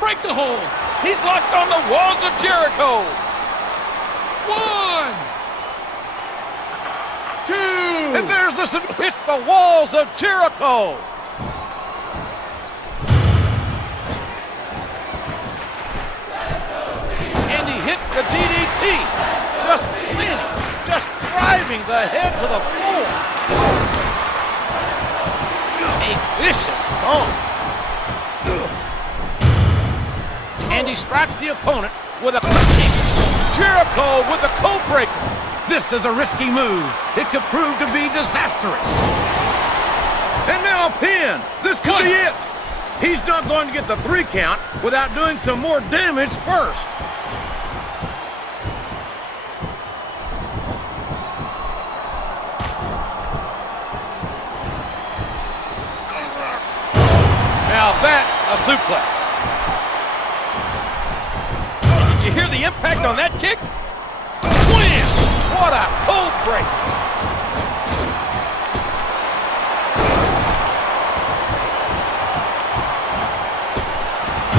Break the hold. He's locked on the walls of Jericho. 1, 2. And there's the, it's the walls of Jericho. And he hits the DDT, just landing, just driving the head to the floor. A vicious stomp. And he strikes the opponent with a kick. Jericho with the code breaker. This is a risky move. It could prove to be disastrous. And now a pin. This could be it. He's not going to get the 3 count without doing some more damage first. Now that's a suplex. Did you hear the impact on that kick? Wham! What a code break.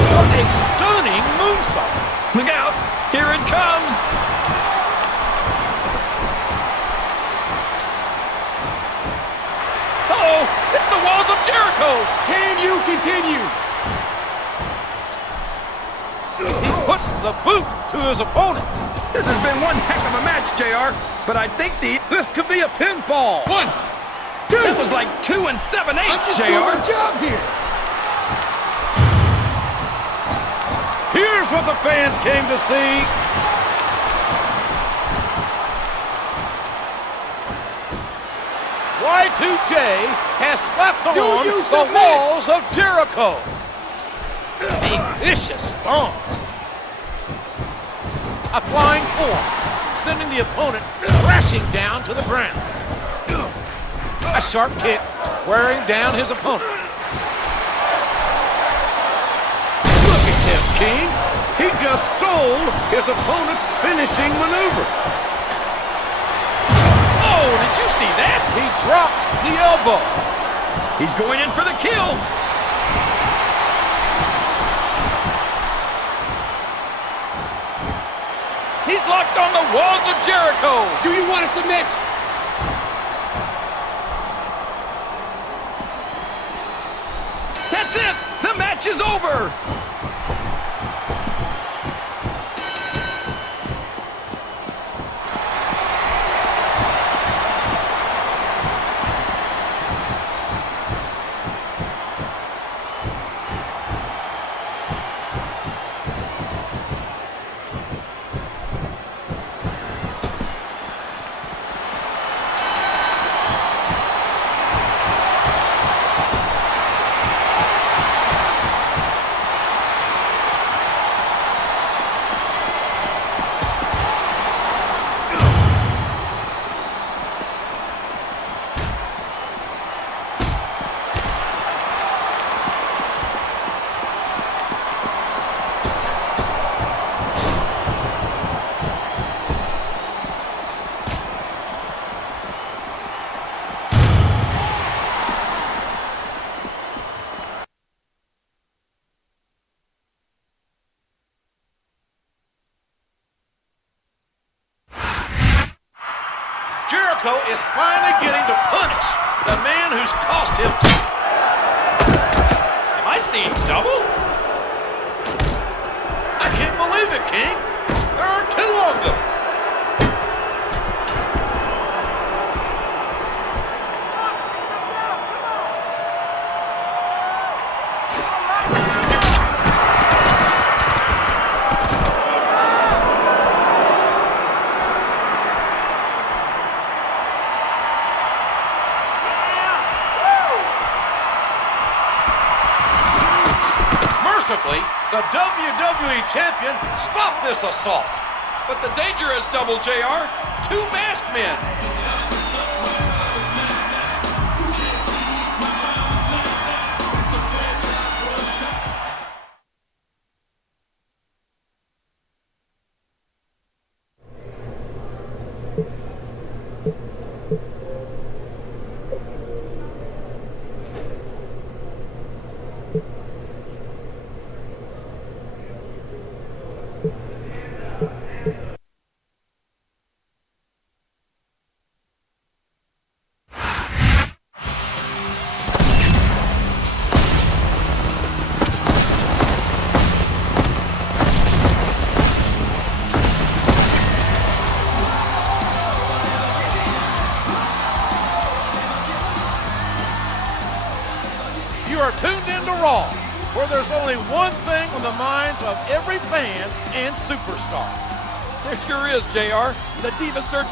What a stunning moonsault. Look out! Here it comes! Uh-oh! It's the walls of Jericho! Can you continue? He puts the boot to his opponent. This has been one heck of a match, JR, but I think this could be a pinfall. 1, 2. That was like 2 7/8, I'm just JR. doing my job here. Here's what the fans came to see. Y2J has slapped on the walls of Jericho. A vicious stomp. A flying form, sending the opponent crashing down to the ground. A sharp kick, wearing down his opponent. Look at this, King. He just stole his opponent's finishing maneuver. Oh, did you see that? He dropped the elbow. He's going in for the kill. He's locked on the walls of Jericho. Do you want to submit? That's it. The match is over. Jericho is finally getting to punish the man who's cost him. Am I seeing double? I can't believe it, King. There are two of them. Mercifully, the WWE Champion stopped this assault. But the danger is double, JR. Two masked men. You are tuned into Raw, where there's only one thing on the minds of every fan and superstar. There sure is, JR. The Diva Search.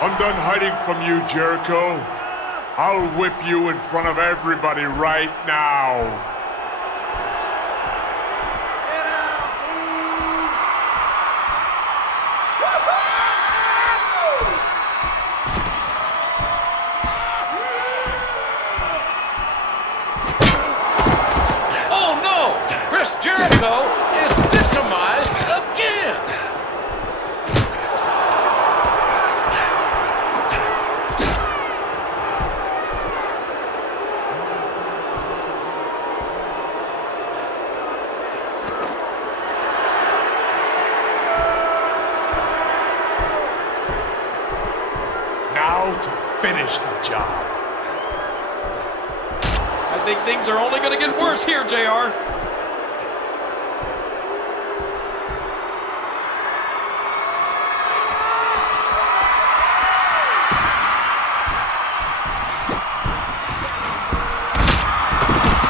I'm done hiding from you, Jericho. I'll whip you in front of everybody right now. Oh no! Chris Jericho is victimized again! To finish the job. I think things are only going to get worse here, JR.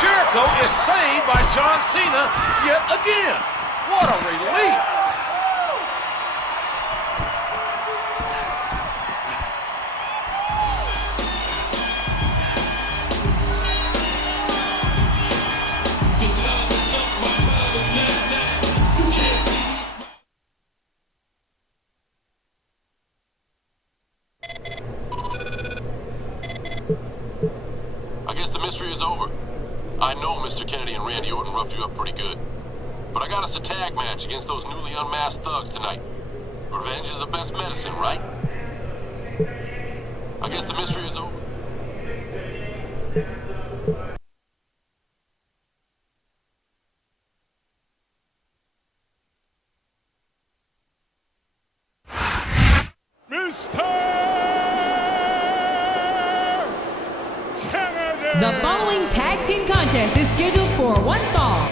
Jericho is saved by John Cena yet again. What a relief! I guess the mystery is over. I know Mr. Kennedy and Randy Orton roughed you up pretty good. But I got us a tag match against those newly unmasked thugs tonight. Revenge is the best medicine, right? I guess the mystery is over. The following tag team contest is scheduled for one fall.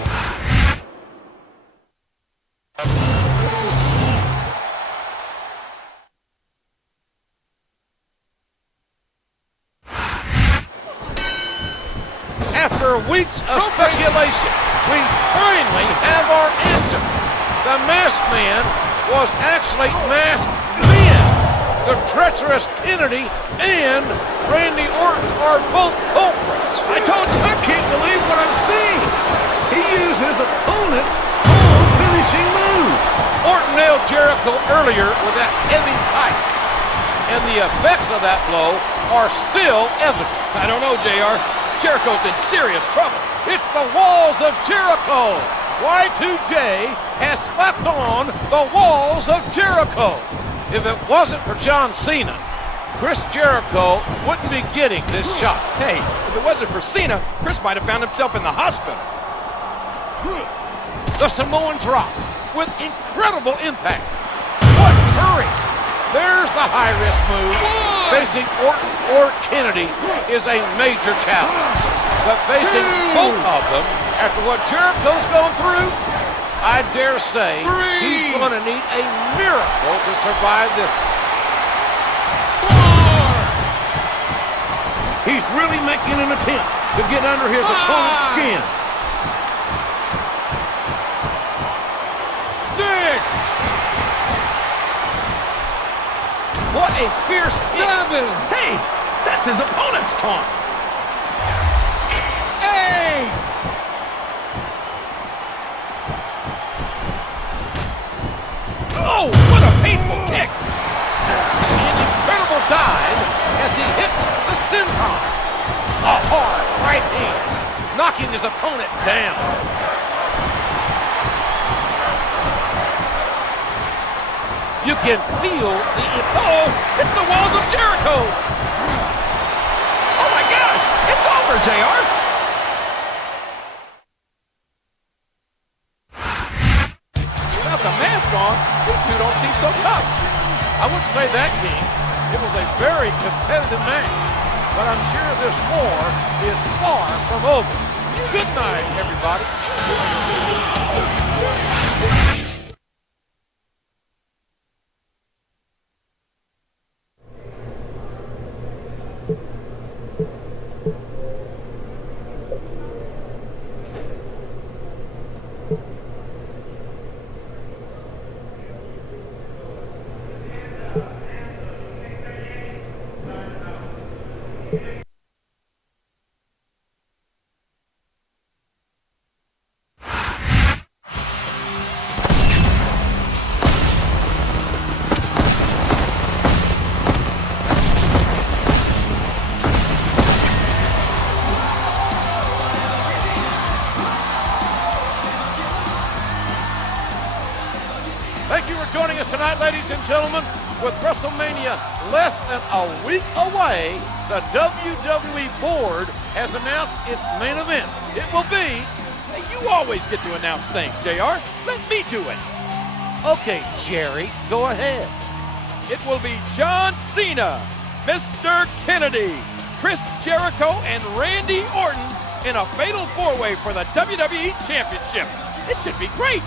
After weeks of speculation, we finally have our answer. The masked man was actually masked men. The treacherous Kennedy and Randy Orton are both culprits. I can't believe what I'm seeing. He used his opponent's own finishing move. Orton nailed Jericho earlier with that heavy pipe, and the effects of that blow are still evident. I don't know, JR. Jericho's in serious trouble. It's the walls of Jericho. Y2J has slapped on the walls of Jericho. If it wasn't for John Cena, Chris Jericho wouldn't be getting this shot. Hey, if it wasn't for Cena, Chris might have found himself in the hospital. The Samoan drop with incredible impact. What hurry! There's the high-risk move. Facing Orton or Kennedy is a major challenge. But facing both of them, after what Jericho's going through, I dare say he's going to need a miracle to survive this. He's really making an attempt to get under his opponent's skin. 6. What a fierce 7. Hey, that's his opponent's taunt. 8. Oh, what a painful kick. An incredible dive as he hits the senton. A hard right hand, knocking his opponent down. You can feel the... Oh, it's the walls of Jericho. Oh my gosh, it's over, JR. Without the mask on, these two don't seem so tough. I wouldn't say that, King. It was a very competitive match. But I'm sure this war is far from over. Good night, everybody. Thank you for joining us tonight, ladies and gentlemen. With WrestleMania less than a week away, the WWE board has announced its main event. It will be... Hey, you always get to announce things, JR. Let me do it. Okay, Jerry, go ahead. It will be John Cena, Mr. Kennedy, Chris Jericho, and Randy Orton in a fatal four-way for the WWE Championship. It should be great.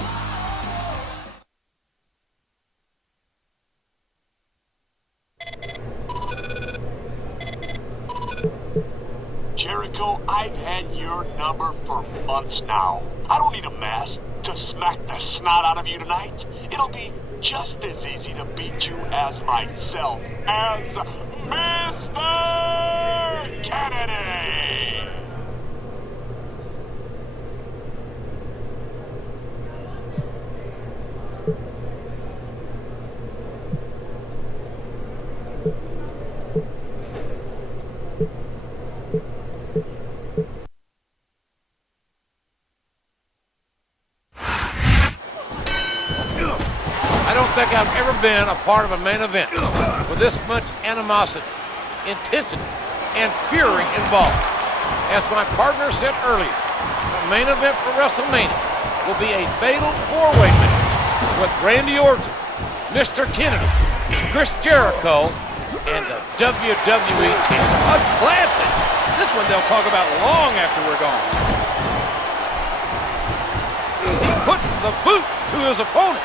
Jericho, I've had your number for months now. I don't need a mask to smack the snot out of you tonight. It'll be just as easy to beat you as myself, as Mr. Kennedy! I don't think I've ever been a part of a main event with this much animosity, intensity, and fury involved. As my partner said earlier, the main event for WrestleMania will be a fatal four-way match with Randy Orton, Mr. Kennedy, Chris Jericho, and the WWE Champion. A classic. This one they'll talk about long after we're gone. He puts the boot to his opponent.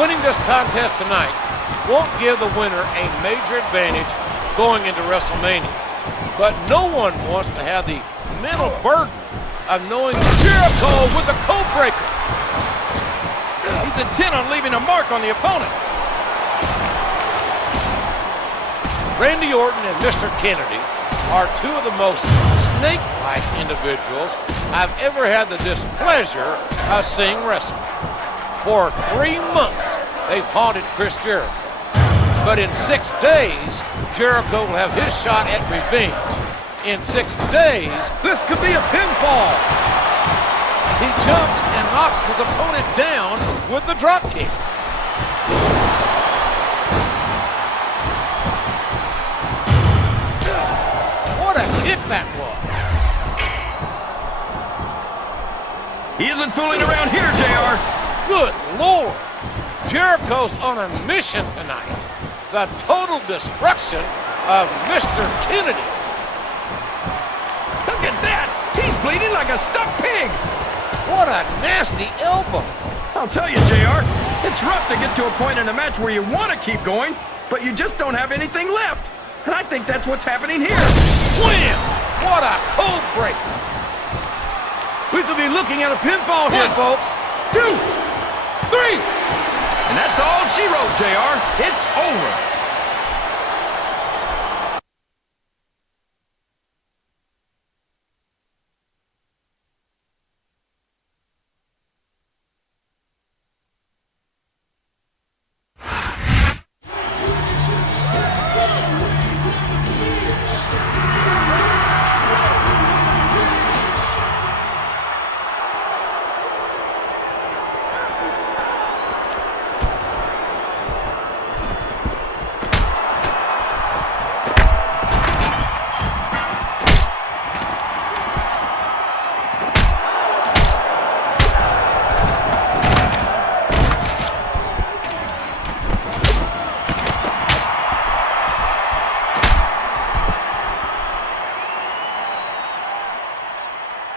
Winning this contest tonight won't give the winner a major advantage going into WrestleMania. But no one wants to have the mental burden of knowing Jericho with the code breaker. He's intent on leaving a mark on the opponent. Randy Orton and Mr. Kennedy are two of the most snake-like individuals I've ever had the displeasure of seeing wrestle. For 3 months, they've haunted Chris Jericho. But in 6 days, Jericho will have his shot at revenge. In 6 days, this could be a pinfall. He jumps and knocks his opponent down with the drop kick. that was. He isn't fooling around here, JR. Good Lord. Jericho's on a mission tonight. The total destruction of Mr. Kennedy. Look at that! He's bleeding like a stuck pig! What a nasty elbow. I'll tell you, JR, it's rough to get to a point in a match where you want to keep going, but you just don't have anything left. And I think that's what's happening here. Wham! What a code break. We could be looking at a pinfall here, folks. 2, 3. And that's all she wrote, JR. It's over.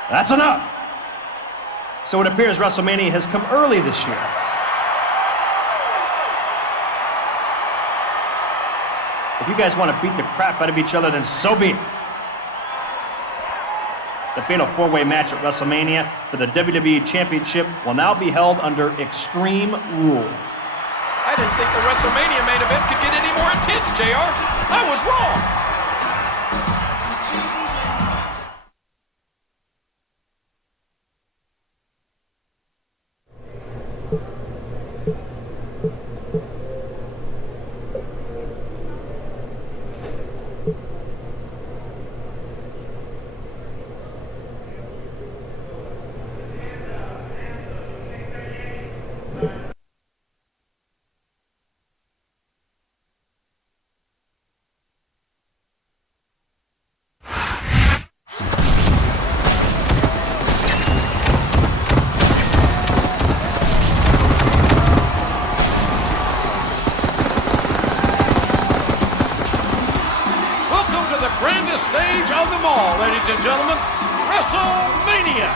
That's enough. So it appears WrestleMania has come early this year. If you guys want to beat the crap out of each other, then so be it. The fatal four-way match at WrestleMania for the WWE Championship will now be held under Extreme Rules. I didn't think the WrestleMania main event could get any more intense, JR. I was wrong. Stage of them all, ladies and gentlemen, WrestleMania.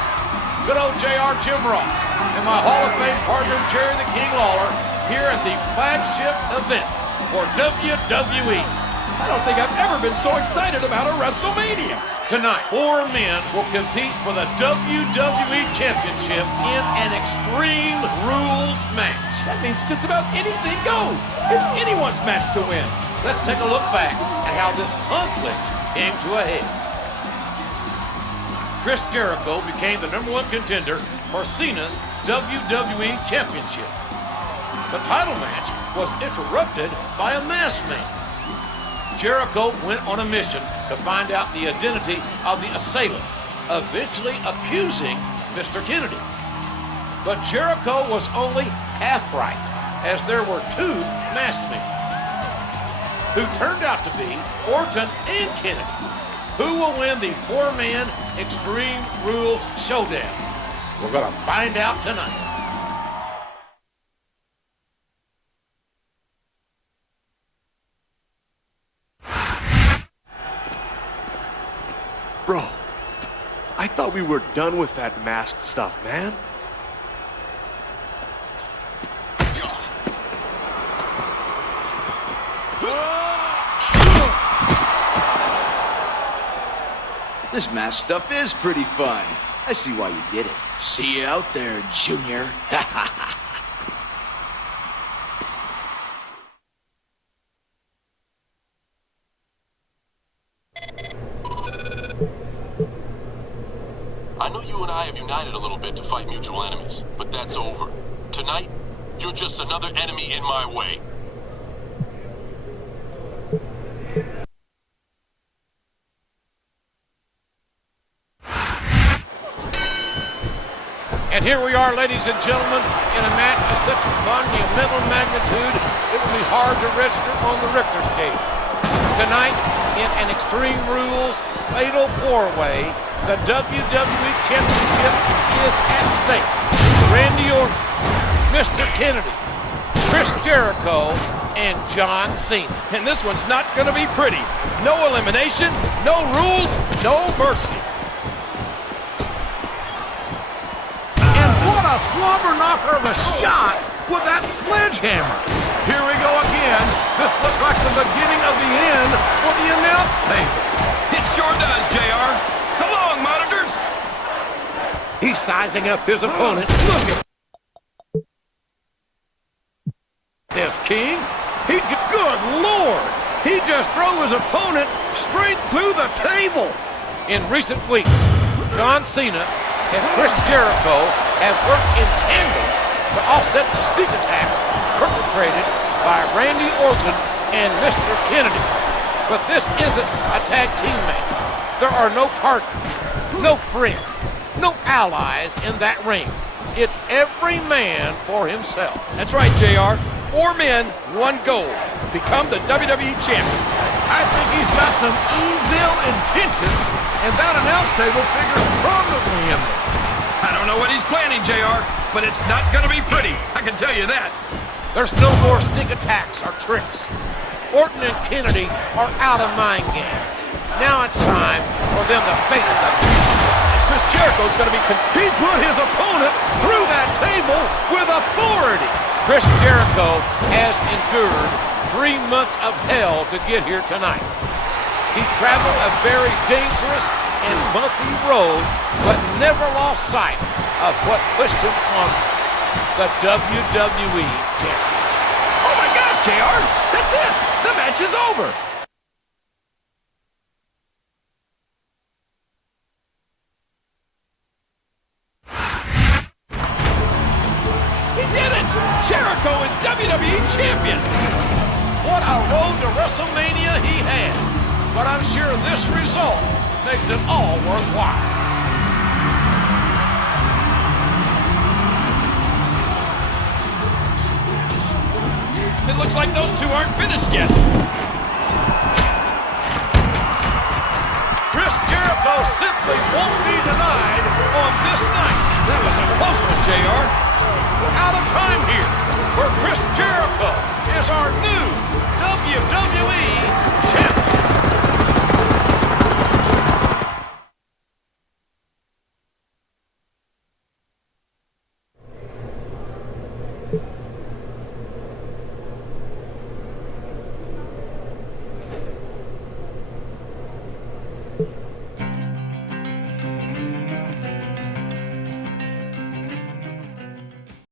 Good old JR Jim Ross and my Hall of Fame partner Jerry the King Lawler here at the flagship event for WWE. I don't think I've ever been so excited about a WrestleMania. Tonight, 4 men will compete for the WWE Championship in an Extreme Rules match. That means just about anything goes. It's anyone's match to win. Let's take a look back at how this conflict came to a head. Chris Jericho became the #1 contender for Cena's WWE Championship. The title match was interrupted by a masked man. Jericho went on a mission to find out the identity of the assailant, eventually accusing Mr. Kennedy. But Jericho was only half right, as there were 2 masked men, who turned out to be Orton and Kennedy. Who will win the 4-man Extreme Rules Showdown? We're going to find out tonight. Bro, I thought we were done with that masked stuff, man. This mask stuff is pretty fun. I see why you did it. See you out there, Junior. I know you and I have united a little bit to fight mutual enemies, but that's over. Tonight, you're just another enemy in my way. And here we are, ladies and gentlemen, in a match of such monumental magnitude, it will be hard to register on the Richter scale. Tonight, in an Extreme Rules Fatal 4-Way. The WWE Championship is at stake. Randy Orton, Mr. Kennedy, Chris Jericho, and John Cena. And this one's not going to be pretty. No elimination, no rules, no mercy. And what a slobber knocker of a shot with that sledgehammer. Here we go again. This looks like the beginning of the end for the announce table. It sure does, JR. So long, monitors. He's sizing up his opponent. Look at this, King. Good Lord. He just drove his opponent straight through the table. In recent weeks, John Cena and Chris Jericho have worked in tandem to offset the sneak attacks perpetrated by Randy Orton and Mr. Kennedy. But this isn't a tag team match. There are no partners, no friends, no allies in that ring. It's every man for himself. That's right, JR. 4 men, 1 goal. Become the WWE champion. I think he's got some evil intentions, and that announce table figures prominently in them. I don't know what he's planning, JR, but it's not going to be pretty. I can tell you that. There's no more sneak attacks or tricks. Orton and Kennedy are out of mind games. Now it's time for them to face them. Chris Jericho's going to be... He put his opponent through that table with authority. Chris Jericho has endured 3 months of hell to get here tonight. He traveled a very dangerous and bumpy road, but never lost sight of what pushed him on the WWE Championship. Oh my gosh, JR! That's it! The match is over! He did it! Jericho is WWE champion! What a road to WrestleMania he had. But I'm sure this result makes it all worthwhile. It looks like those two aren't finished yet. Chris Jericho simply won't be denied on this night. That was a close one, JR. We're out of time here.